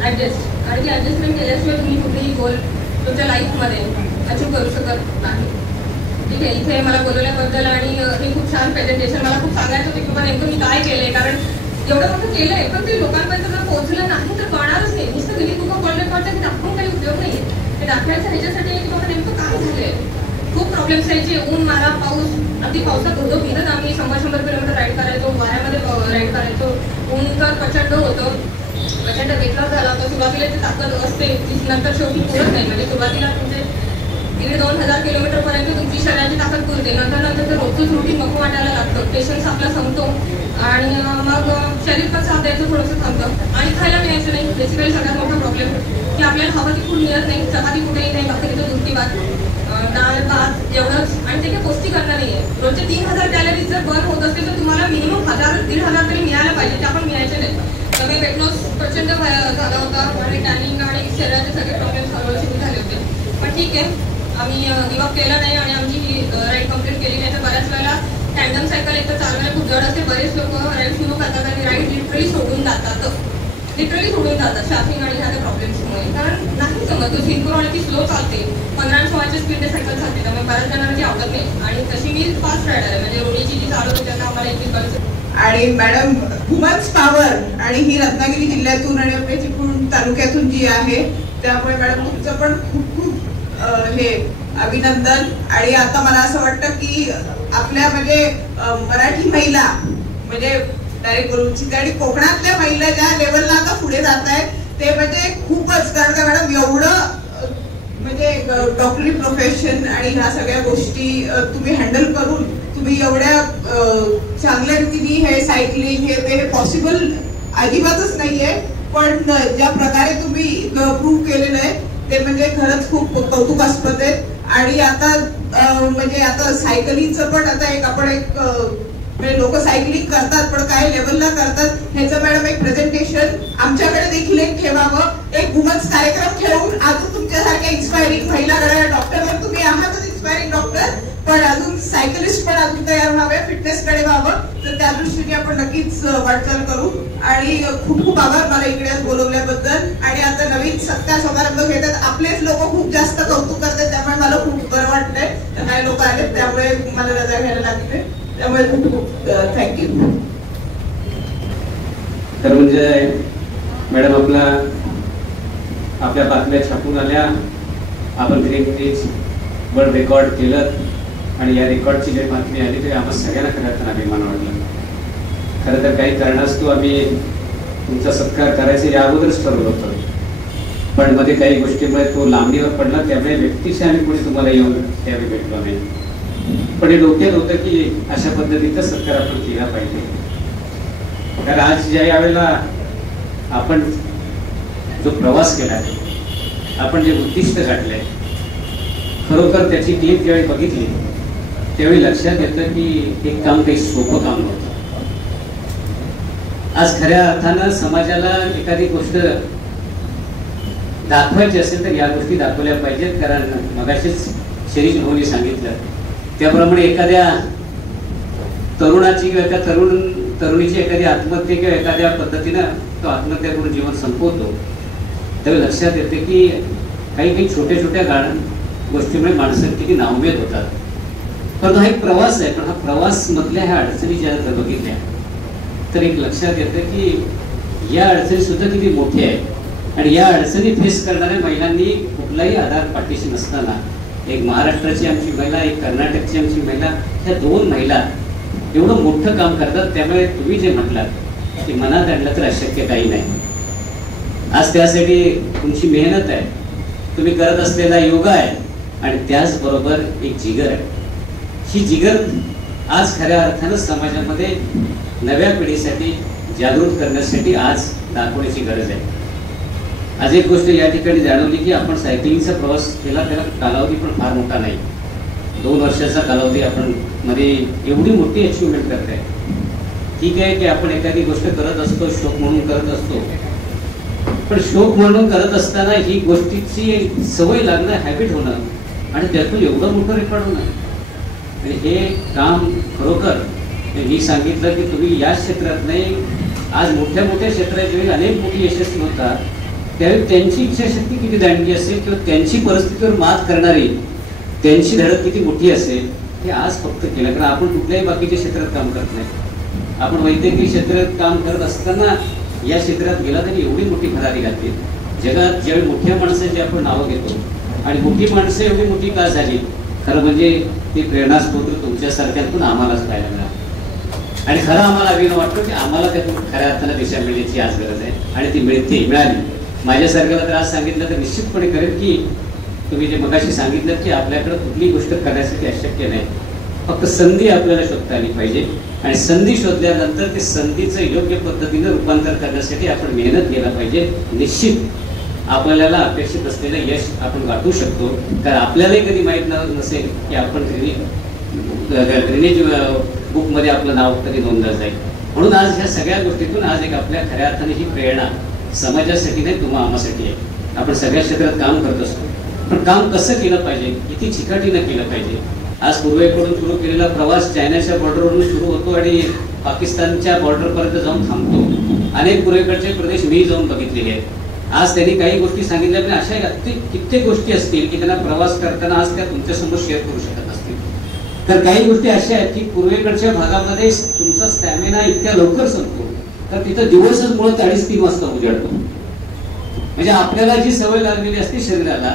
ऍडजस्ट. आणि ती ऍडजस्टमेंट केल्याशिवाय तुम्ही कुठेही गोल तुमच्या लाईफमध्ये अचीव करू शकत नाही. ठीक आहे, इथे मला बोलवल्याबद्दल आणि हे खूप छान प्रेझेंटेशन. मला खूप सांगायचं होतं की नेमकं मी काय केलंय, कारण एवढं मोठं केलंय पण ते लोकांपर्यंत जर पोहोचलं नाही तर कळणारच नाही. नुसतं गिनीज बुक ऑफ वर्ल्ड रेकॉर्डचा दाखवून काही उपयोग नाहीये. ते दाखवायचं ह्याच्यासाठी की बाबा नेमकं काय झालंय. खूप प्रॉब्लेम्स यायचे, ऊन, मारा, पाऊस. अगदी पावसात धोधो भिजत आम्ही 100 किलोमीटर राईड करायचो, वाऱ्यामध्ये राईड करायचो. ऊन तर प्रचंड होतं, प्रचंड वेट लॉस झाला होता. सुरुवातीला जी ताकद असते ती नंतर शेवटी पुरत नाही. म्हणजे सुरुवातीला तुमचे 1,500-2,000 किलोमीटरपर्यंत तुमची शरीराची ताकद पुरते. नंतर ते रोजचंच रुटीन नको वाटायला लागतं. पेशन्स आपला संपतो आणि मग शरीर पण साथ द्यायचं थोडंसं थांबतं आणि खायला मिळायचं नाही. बेसिकली सगळ्यात मोठा प्रॉब्लेम की आपल्याला हवं ती फूड मिळत नाही. चपाती कुठेही नाही, भाकरीचं दुसरी भात, डाळ भात एवढंच. आणि ते काही पौष्टिक अन्न नाहीये. रोजचे 3,000 कॅलरीज जर बर्न होत असतील तर तुम्हाला मिनिमम 1,000-1,500 तरी मिळायला पाहिजे. ते आपण मिळायचे नाही. त्यामुळे वेट लॉस प्रचंड झाला होता आणि टॅनिंग आणि शरीराचे सगळे प्रॉब्लेम्स हळूहळू सुरू झाले होते. पण ठीक आहे, आम्ही गिव्ह अप केलं नाही आणि आमची ही राईड कम्प्लीट केली. नाही तर बऱ्याच वेळेला टँडम सायकल एक तर चालवायला खूप जड असते. बरेच लोक राईड सुरू करतात आणि राईड लिटरली सोडून जातात. शाफिंग आणि ह्या प्रॉब्लेम्समुळे. कारण नाही जमत, तो सिंक्रोनिटी स्लो चालते. 15-16च्या स्पीडने सायकल चालते. त्यामुळे बऱ्याच जणांना ती आवडत नाही. आणि तशी मी फास्ट रायडर आहे, म्हणजे रोडीची जी चालवते त्यांना आम्हाला 21 आणि मॅडम वुमन्स पॉवर आणि ही रत्नागिरी जिल्ह्यातून आणि आपल्या चिपळूण तालुक्यातून जी आहे, त्यामुळे मॅडम तुमचं पण खूप खूप हे अभिनंदन. आणि आता मला असं वाटतं की आपल्या म्हणजे मराठी महिला म्हणजे डायरेक्ट बोलूची आणि कोकणातल्या महिला ज्या लेवलला आता पुढे जात आहेत ते म्हणजे खूपच. कारण का मॅडम एवढं म्हणजे डॉक्टरी प्रोफेशन आणि ह्या सगळ्या गोष्टी तुम्ही हँडल करून तुम्ही एवढ्या चांगल्या रीतीने हे सायकलिंग हे पॉसिबल अजिबातच नाहीये. पण ज्या प्रकारे तुम्ही प्रूव्ह केलेलं आहे ते म्हणजे खरंच खूप कौतुकास्पद आहे. आणि आता म्हणजे आता सायकलिंगचं पण आता एक आपण एक म्हणजे लोक सायकलिंग करतात पण काय लेवलला करतात ह्याचं मॅडम एक प्रेझेंटेशन आमच्याकडे देखील एक ठेवावं, एक वुमन्स कार्यक्रम ठेवून अजून तुमच्यासारख्या इन्स्पायरिंग महिला डॉक्टर तुम्ही आहातच इन्स्पायरिंग डॉक्टर, पण अजून सायकलिस्ट पण अजून तयार व्हावे, फिटनेस कडे व्हावं, तर त्या दृष्टीने आपण नक्कीच वाटचाल करू. आणि खूप खूप आभार मला इकडे बोलवल्याबद्दल. आणि आता नवीन सत्कार समारंभ घेतात, आपलेच लोक खूप जास्त कौतुक करतात, त्यामुळे मला खूप बरं वाटतंय. काही लोक आले त्यामुळे मला रजा घ्यायला लागते, त्यामुळे खूप खूप थँक्यू. तर म्हणजे मॅडम आपल्या बातम्या छापून आल्या, आपण ग्रीन ब्रिज वर्ल्ड रेकॉर्ड केलं आणि या रेकॉर्डची जी बातमी आली ते आम्हाला सगळ्यांना खऱ्या अर्थानं अभिमान वाटला. खरं तर काही कारणास्तव आम्ही तुमचा सत्कार करायचं या अगोदरच ठरवलं होतं, पण मध्ये काही गोष्टीमुळे तो लांबणीवर पडला, त्यामुळे व्यक्तिशः आम्ही कोणी तुम्हाला येऊन त्यावेळी भेटलो नाही. पण हे डोक्यात होतं की अशा पद्धतीचा सत्कार आपण केला पाहिजे. कारण आज ज्या यावेळेला आपण जो प्रवास केला आहे, आपण जे उद्दिष्ट गाठले, खरोखर त्याची क्लिप ज्यावेळी बघितली त्यावेळी लक्षात येतं की हे काम काही सोपं काम नव्हतं. आज खऱ्या अर्थानं समाजाला एखादी गोष्ट दाखवायची असेल तर या गोष्टी दाखवल्या पाहिजेत. कारण मगाशीच शिरीष भाऊनी सांगितलं त्याप्रमाणे एखाद्या तरुणाची किंवा एका तरुणीची एखादी आत्महत्या किंवा एखाद्या पद्धतीनं तो आत्महत्या करून जीवन संपवतो, त्यावेळी लक्षात येते की काही छोट्या छोट्या गोष्टीमुळे माणसं किती नाउमेद होतात. पण हा एक प्रवास आहे, पण हा प्रवास मधल्या ह्या अडचणी ज्या बघितल्या तर एक लक्षात येतं की या अडचणी सुद्धा किती मोठ्या आहेत. आणि या अडचणी फेस करणाऱ्या महिलांनी कुठलाही आधार पाठीशी नसताना एक महाराष्ट्राची आमची महिला, एक कर्नाटकची आमची महिला, ह्या दोन महिला एवढं मोठं काम करतात. त्यामुळे तुम्ही जे म्हटलात की मनात आणलं तर अशक्य काही नाही. आज त्यासाठी तुमची मेहनत आहे, तुम्ही करत असलेला योगा आहे आणि त्याचबरोबर एक जिगर आहे. ही जिगर आज खऱ्या अर्थानं समाजामध्ये नव्या पिढीसाठी जागृत करण्यासाठी आज दाखवण्याची गरज आहे. आज एक गोष्ट या ठिकाणी जाणवली की आपण सायकलिंगचा प्रवास केला, त्याला कालावधी पण फार मोठा नाही, 2 वर्षाचा कालावधी आपण मध्ये एवढी मोठी अचिव्हमेंट करताय. ठीक आहे की आपण एखादी गोष्ट करत असतो, शौक म्हणून करत असतो, पण शौक म्हणून करत असताना ही गोष्टीची सवय लागणं, हॅबिट होणं आणि त्यातून एवढं मोठं रेकॉर्ड होणं. आणि हे काम खरोखर मी सांगितलं की तुम्ही या क्षेत्रात नाही, आज मोठ्या मोठ्या क्षेत्रात जेव्हा अनेक मोठी यशस्वी होतात त्यावेळी त्यांची इच्छाशक्ती किती दांडगी असेल किंवा त्यांची परिस्थितीवर मात करणारी त्यांची धडक किती मोठी असेल हे आज फक्त केलं. कारण आपण कुठल्याही बाकीच्या क्षेत्रात काम करत नाही. आपण वैद्यकीय क्षेत्रात काम करत असताना या क्षेत्रात गेला तरी एवढी मोठी भरारी घातली. जगात ज्यावेळी मोठ्या माणसांची आपण नावं घेतो आणि मोठी माणसं एवढी मोठी का झाली, खरं म्हणजे ती प्रेरणास्त्रोत तुमच्यासारख्यातून आम्हालाच पाहायला मिळालं. आणि खरं आम्हाला अभिमान वाटतो की आम्हाला त्यातून खऱ्या अर्थानं दिशा मिळण्याची आज गरज आहे आणि ती मिळाली. माझ्यासारख्याला तर आज सांगितलं तर निश्चितपणे करेल की तुम्ही जे मगाशी सांगितलं की आपल्याकडे कुठली गोष्ट करण्यासाठी अशक्य नाही, फक्त संधी आपल्याला शोधता आली पाहिजे. आणि संधी शोधल्यानंतर ते संधीचं योग्य पद्धतीनं रूपांतर करण्यासाठी आपण मेहनत केला पाहिजे. निश्चित आपल्याला अपेक्षित असलेलं यश आपण गाठू शकतो. कारण आपल्यालाही कधी माहीत नसेल की आपण ग्रीनेज बुकमध्ये आपलं नाव कधी नोंदलं जाईल. म्हणून आज ह्या सगळ्या गोष्टीतून आज एक आपल्या खऱ्या अर्थाने ही प्रेरणा समाजासाठी नाही, तुम्हा आम्हासाठी आहे. आपण सगळ्या क्षेत्रात काम करत असतो, पण काम कसं केलं पाहिजे, किती चिकाटीनं केलं पाहिजे. आज पूर्वेकडून सुरू केलेला प्रवास चायनाच्या बॉर्डरवरून सुरू होतो आणि पाकिस्तानच्या बॉर्डरपर्यंत जाऊन थांबतो. अनेक पूर्वेकडचे प्रदेश मी जाऊन बघितलेले आहेत. आज त्यांनी काही गोष्टी सांगितल्या, पण अशा कित्येक गोष्टी असतील की त्यांना प्रवास करताना आज त्या तुमच्यासमोर शेअर करू शकत असतील. तर काही गोष्टी अशा आहेत की पूर्वेकडच्या भागामध्ये तुमचा स्टॅमिना इतक्या लवकर संपतो तर तिथं दिवसच मुळे 2:30-3 वाजता उजाडतो. म्हणजे आपल्याला जी सवय लागलेली असते शरीराला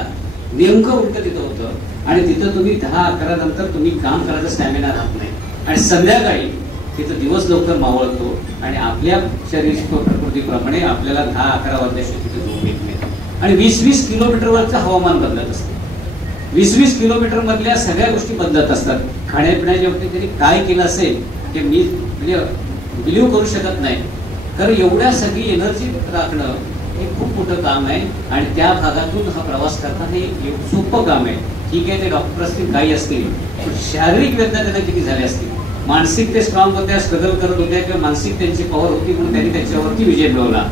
नेमकं उलट तिथं होतं आणि तिथं तुम्ही 10-11 नंतर तुम्ही काम करायचा स्टॅमिना राहत नाही आणि संध्याकाळी तिथं दिवस लवकर मावळतो आणि आपल्या शरीर प्रकृतीप्रमाणे आपल्याला 10-11 वाजल्याशिवाय तिथे झोप येत नाही. आणि 20-20 किलोमीटरवरचं हवामान बदलत असतं. 20-20 किलोमीटर मधल्या सगळ्या गोष्टी बदलत असतात. खाण्यापिण्याच्या बाबतीत त्यांनी काय केलं असेल ते मी म्हणजे बिलीव्ह करू शकत नाही. कारण एवढ्या सगळी एनर्जी राखणं हे खूप मोठं काम आहे आणि त्या भागातून हा प्रवास करणं हे सोपं काम आहे. ठीक आहे, ते डॉक्टर असतील काही असतील, पण शारीरिक वेदना त्यांना किती झाल्या असतील मानसिक ते स्ट्रॉंग होत्या, स्ट्रगल करत होत्या किंवा मानसिक त्यांची पॉवर होती म्हणून त्यांनी त्याच्यावरती विजय मिळवला.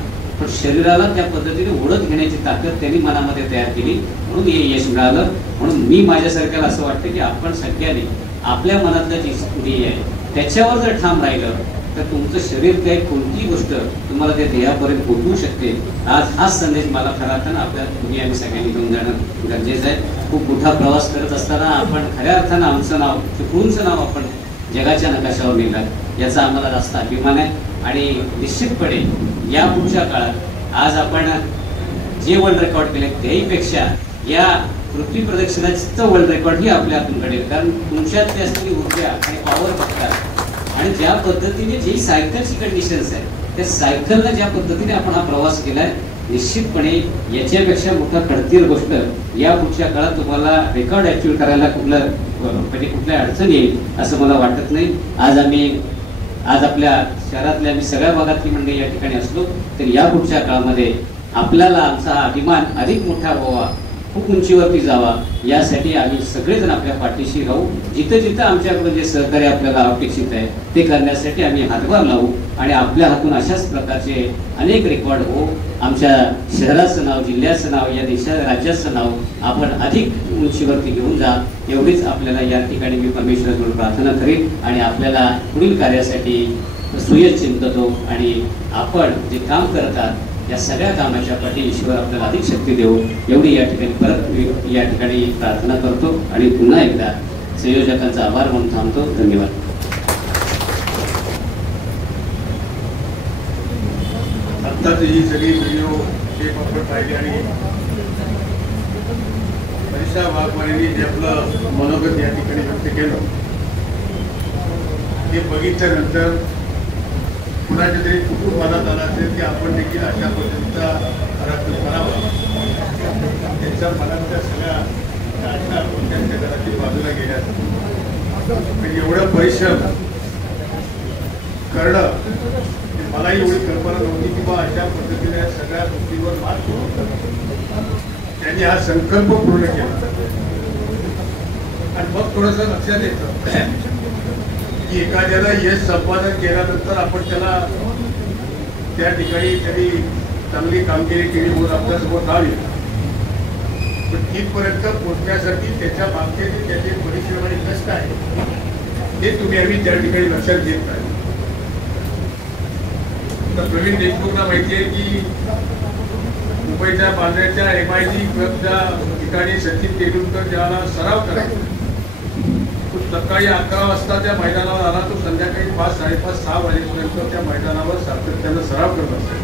पण शरीराला त्या पद्धतीने ओढत घेण्याची ताकद त्यांनी मनामध्ये तयार केली म्हणून हे यश मिळालं. म्हणून मी माझ्यासारख्याला असं वाटतं की आपण सगळ्यांनी आपल्या मनातलं जी ध्येय आहे त्याच्यावर जर ठाम राहिलं तर तुमचं शरीर काही कोणतीही गोष्ट तुम्हाला त्या ध्येयापर्यंत पोहोचवू शकते. आज हाच संदेश मला खरा अर्थानं आपल्या तुम्ही आम्ही सगळ्यांनी घेऊन जाणं गरजेचं आहे. खूप मोठा प्रवास करत असताना आपण खऱ्या अर्थानं आमचं नाव चिपळूणचं नाव आपण जगाच्या नकाशावर नेलं याचा आम्हाला जास्त अभिमान आहे. आणि निश्चितपणे या पुढच्या काळात आज आपण जे वर्ल्ड रेकॉर्ड केले त्याहीपेक्षा या पृथ्वी प्रदक्षिणाचं वर्ल्ड रेकॉर्ड ही आपल्या हातून घडेल. कारण तुमच्यात ते असलेली ऊर्जा आणि पॉवर बघतात आणि ज्या पद्धतीने जी सायकलची कंडिशन्स आहे त्या सायकलला ज्या पद्धतीने आपण हा प्रवास केलाय निश्चितपणे याच्यापेक्षा मोठा खडतीर गोष्ट या पुढच्या काळात तुम्हाला रेकॉर्ड अचीव्ह करायला म्हणजे कुठल्या अडचण येईल असं मला वाटत नाही. आज आपल्या शहरातल्या आम्ही सगळ्या भागातली मंडळी या ठिकाणी असलो तर या पुढच्या काळामध्ये आपल्याला आमचा हा अभिमान अधिक मोठा व्हावा, खूप उंचीवरती जावा यासाठी आम्ही सगळेजण आपल्या पाठीशी राहू. जिथं जिथं आमच्याकडून जे सहकार्य आपल्याला अपेक्षित आहे ते करण्यासाठी आम्ही हातभार लावू आणि आपल्या हातून अशाच प्रकारचे अनेक रेकॉर्ड हो. आमच्या शहराचं नाव, जिल्ह्याचं नाव, या राज्याचं नाव आपण अधिक उंचीवरती घेऊन जा एवढीच आपल्याला या ठिकाणी मी परमेश्वराकडून प्रार्थना करेन आणि आपल्याला पुढील कार्यासाठी सुयश चिंततो. आणि आपण जे काम करतात या सगळ्या कामाच्या पाठी ईश्वर आपल्याला अधिक शक्ती देऊ एवढी या ठिकाणी परत या ठिकाणी प्रार्थना करतो आणि पुन्हा एकदा संयोजकांचा आभार म्हणून थांबतो. धन्यवाद. आत्ताच ही सगळी व्हिडिओ टेप आपण पाहिली आणि मनीषा वाघमारेंनी जे आपलं मनोगत या ठिकाणी व्यक्त केलं ते बघितल्यानंतर कुणाच्या तरी कुठून मनात आला असेल की आपण देखील अशा पद्धतीचा पराक्रम करावा. त्यांच्या मनातल्या सगळ्या आशा त्यांच्या घरातील बाजूला गेल्या एवढं परिश्रम करणं मलाही एवढी कल्पना नव्हती की बा अशा पद्धतीने सगळ्या गोष्टीवर मात करून त्यांनी हा संकल्प पूर्ण केला. आणि मग थोडंसं लक्षात येतं की एखाद्याला यश संपादन केल्यानंतर आपण त्याला त्या ठिकाणी त्यांनी चांगली कामगिरी केली म्हणून आपल्यासमोर लावली. पण तिथपर्यंत पोहोचण्यासाठी त्याच्या मागचे जे त्याचे परिश्रम आणि कष्ट आहे हे तुम्ही आम्ही त्या ठिकाणी लक्षात घेत नाही. तर प्रवीण देशमुखला माहिती आहे की मुंबईच्या बांद्र्याच्या MIG क्लबच्या ठिकाणी सचिन तेंडुलकर ज्याला सराव करायचा तो सकाळी 11 वाजता त्या मैदानावर आला तो संध्याकाळी 5, 5:30, 6 वाजेपर्यंत त्या मैदानावर सातत्यानं सराव करत असतो.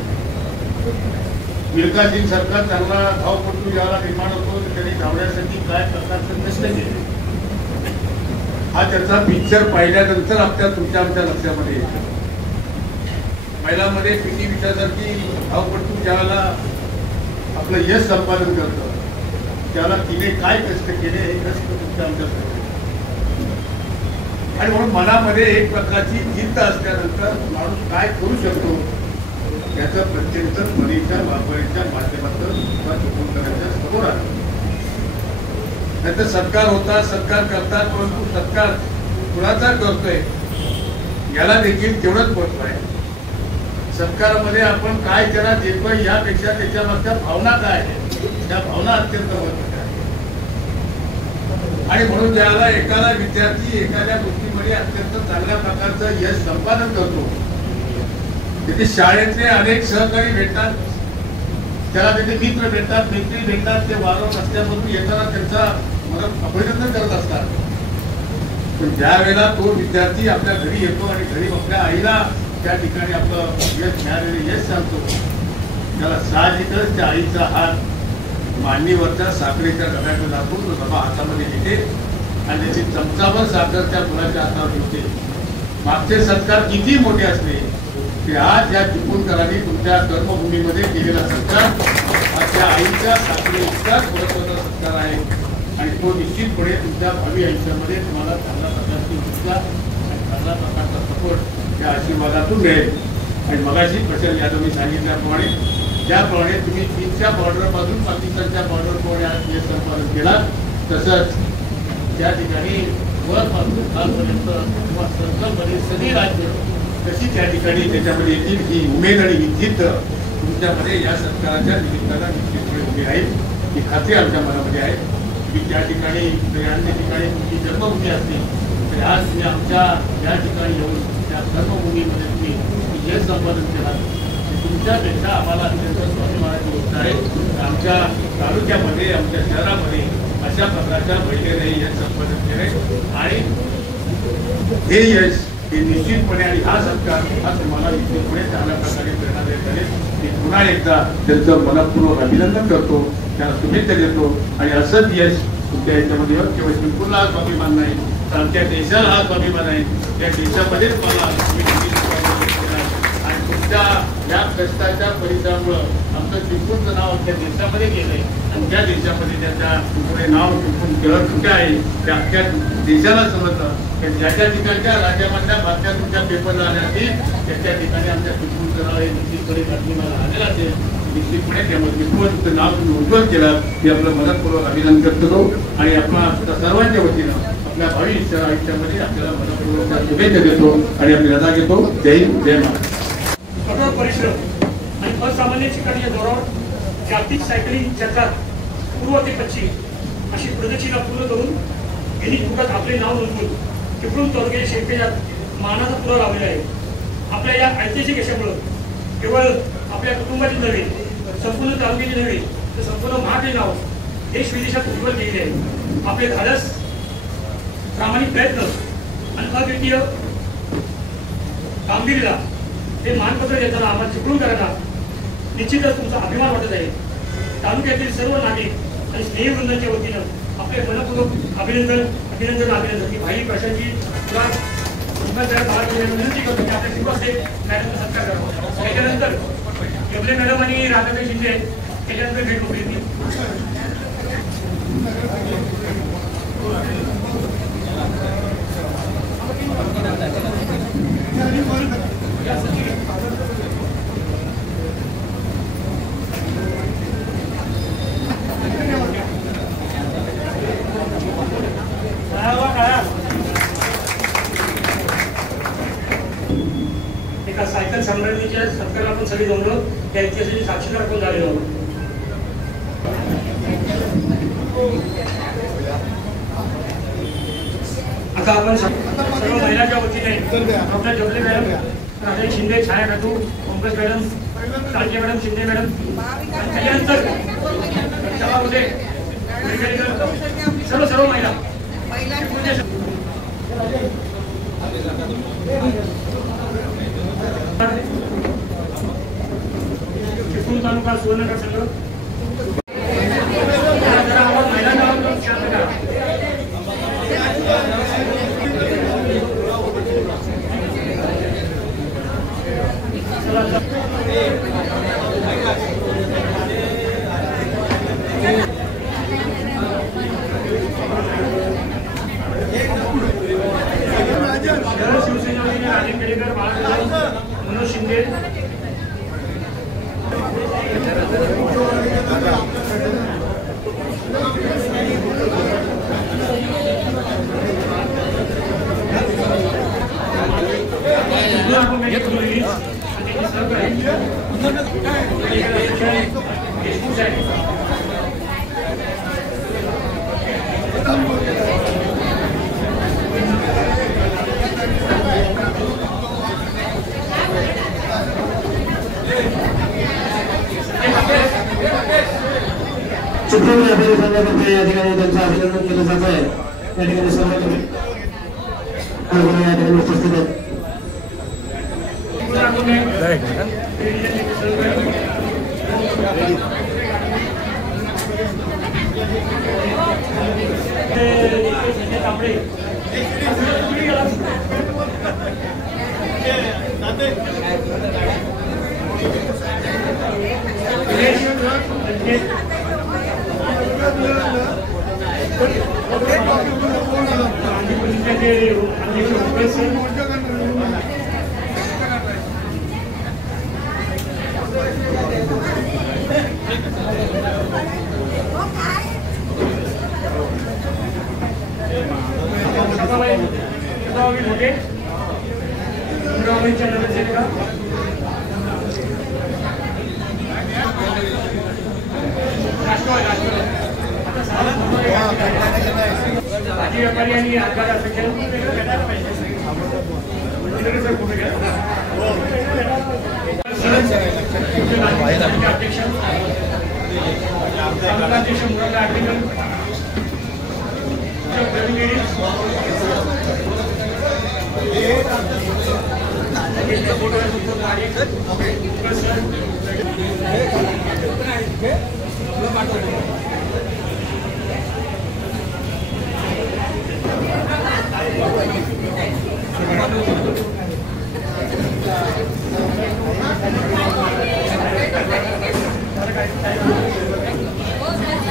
मिल्खा सिंग सारखा चांगला धावपटू ज्याला निर्माण होतो त्यांनी धावण्यासाठी काय प्रकारचं कष्ट केले हा त्याचा पिक्चर पाहिल्यानंतर तुमच्या आमच्या लक्षामध्ये येतो. महिलांमध्ये PT उषासारखी धावपटू ज्याला आपलं यश संपादन करतो त्याला तिने काय कष्ट केले हे कष्ट तुमच्या आमच्या आणि म्हणून मनामध्ये एक प्रकारची जिद्द असल्यानंतर माणूस काय करू शकतो याचं प्रत्यंतर मनीषा वाघमारेंच्या माध्यमातून चिपळूणकरांच्या समोर आलं. नाहीतर सत्कार होता, सत्कार करतात, परंतु सत्कार कुणाचा करतोय याला देखील तेवढंच महत्व आहे. सत्कारामध्ये आपण काय त्याला देतोय यापेक्षा त्याच्या मागच्या भावना काय आहे त्या भावना अत्यंत महत्वाच्या आहेत. आणि म्हणून ज्याला एखादा विद्यार्थी एखाद्या गोष्टीमध्ये अत्यंत चांगल्या प्रकारचं यश संपादन करतो तिथे शाळेतले अनेक सहकारी भेटतात, त्याला तिथे मित्र भेटतात, मैत्री भेटतात, ते वारंवार रस्त्यावरून येताना त्यांचा अभिनंदन करत असतात. पण ज्या वेळेला तो विद्यार्थी आपल्या घरी येतो आणि घरी आपल्या आईला त्या ठिकाणी आपलं यश मिळालेलं यश सांगतो त्याला साहजिकच त्या आईचा हात मांडणीवरच्या साखरेच्या डब्याकडे दाखवून तो डबा हातामध्ये घेते आणि त्याची चमचाभर साखर त्या मुलाच्या हातावर ठेवते. मागचे सत्कार किती मोठे असले की आज या चिपळूणकरांनी तुमच्या कर्मभूमीमध्ये केलेला सत्कार हा त्या आईच्या साखरे इतकाच महत्वाचा सत्कार आहे आणि तो निश्चितपणे तुमच्या भावी आयुष्यामध्ये तुम्हाला चांगल्या प्रकारची ऊर्जा आणि चांगल्या प्रकारचा सपोर्ट त्या आशीर्वादातून मिळेल. आणि मगाशी प्रचंड यादवनी सांगितल्याप्रमाणे ज्याप्रमाणे तुम्ही चीनच्या बॉर्डरपासून पाकिस्तानच्या बॉर्डरप्रमाणे आज यश संपादन केला तसंच त्या ठिकाणी वरपासून खालपर्यंत किंवा सर्कलमध्ये सगळी राज्य कशी त्या ठिकाणी त्याच्यामध्ये येतील ही उमेद आणि ही जिद्द तुमच्यामध्ये या सरकारच्या निमित्तानं निश्चितपणे उभी राहील ही खात्री आमच्या मनामध्ये आहे की त्या ठिकाणी अन्य ठिकाणी तुमची जन्मभूमी असते तर आज तुम्ही आमच्या या ठिकाणी येऊन त्या कर्मभूमीमध्ये तुम्ही यश संपादन केला तुमच्यापेक्षा आम्हाला अत्यंत स्वाभिमानाची गोष्ट आहे. आमच्या तालुक्यामध्ये आमच्या शहरामध्ये अशा प्रकारच्या महिलेने यश संपादन केले आणि हे यश हे निश्चितपणे आणि हा सत्कार हा तुम्हाला निश्चितपणे चांगल्या प्रकारे प्रेरणा देत आहे. मी पुन्हा एकदा त्यांचं मनपूर्वक अभिनंदन करतो, त्यांना शुभेच्छा देतो आणि असंच यश तुमच्या याच्यामध्ये केवळ बिलकुल हा स्वाभिमान नाही तर आमच्या देशाला हा स्वाभिमान आहे. त्या देशामध्येच मला आणि तुमच्या या कष्टाच्या परिश्रमामुळं आमचं चिपळूणचं नाव आमच्या देशामध्ये गेलंय आणि त्या देशामध्ये त्याच्या पुढे नाव चिपळूण शहर कुठे आहे त्या अख्ख्या देशाला समजतं. ज्या ठिकाणच्या राज्यामधल्या बातम्या तुमच्या पेपरला आल्या असतील त्या ठिकाणी आमच्या चिपळूणचं नाव हे निश्चितपणे बातमीला आलेलं असेल. निश्चितपणे त्यामध्ये तुमचं नाव तुम्ही उज्ज्वल केलं हे आपलं मनपूर्वक अभिनंदन करतो आणि आपण सर्वांच्या वतीनं आपल्या भावी आयुष्यामध्ये आपल्याला मनपूर्वक शुभेच्छा देतो आणि आपली रजा घेतो. जय हिंद, जय महाराष्ट्र. कठोर परिश्रम आणि असामान्य ठिकाणी जोरावर जागतिक सायकलिंग जगात पूर्व ते पश्चिम अशी प्रदक्षिणा पूर्ण करून गिनीज बुकात आपले नाव नोंदवून चिपळूण तालुक्याच्या शेतकऱ्यात मानाचा पुरा लावलेला आहे. आपल्या या ऐतिहासिक यशामुळं केवळ आपल्या कुटुंबाची नव्हे संपूर्ण तालुक्याची नव्हे तर संपूर्ण महाराष्ट्र नाव देश विदेशात उज्ज्वल केलेले आहे. आपले धाडस प्रामाणिक प्रयत्न आणि अद्वितीय कामगिरीला हे मानपत्र देताना आम्हाला चिपळूणकरांना निश्चितच तुमचा अभिमान वाटत आहे. तालुक्यातील सर्व नागरिक आणि स्नेहवृंदांच्या वतीनं आपले मनपूर्वक अभिनंदन की भाई प्रशांतजी तुला विनंती करतो की आपल्या शिवसे मॅडमचा सत्कार करावा. त्याच्यानंतर केवले मॅडम आणि राधाताई शिंदे त्याच्यानंतर भेट होईल. एका सायकल सम्राज्ञीच्या सत्काराला आपण सगळे जमलो त्या इतिहासाची साक्षीदार आपण झालेलो आहोत. आता आपण सर्व महिलांच्या वतीने डॉक्टर जबले मॅडम, राधाई शिंदे, छाया खातू, पंकज मॅडम, कालके मॅडम, शिंदे मॅडम आणि त्याच्यानंतर सर्व महिला चिपळूण तालुका सुवर्णकर संघ शिवसेना राजे केडेकर, मनोज शिंदे चिपळूण व्यापारी संघातर्फे या ठिकाणी त्यांचं अभिनंदन केलं जात आहे. या ठिकाणी सर्व या ठिकाणी उपस्थित आहेत. व्यापारी आणि आकार अध्यक्ष अध्यक्ष मुरला आर्टिकल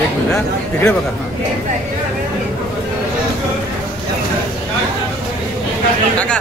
एक मिनिट इकडे बघा काका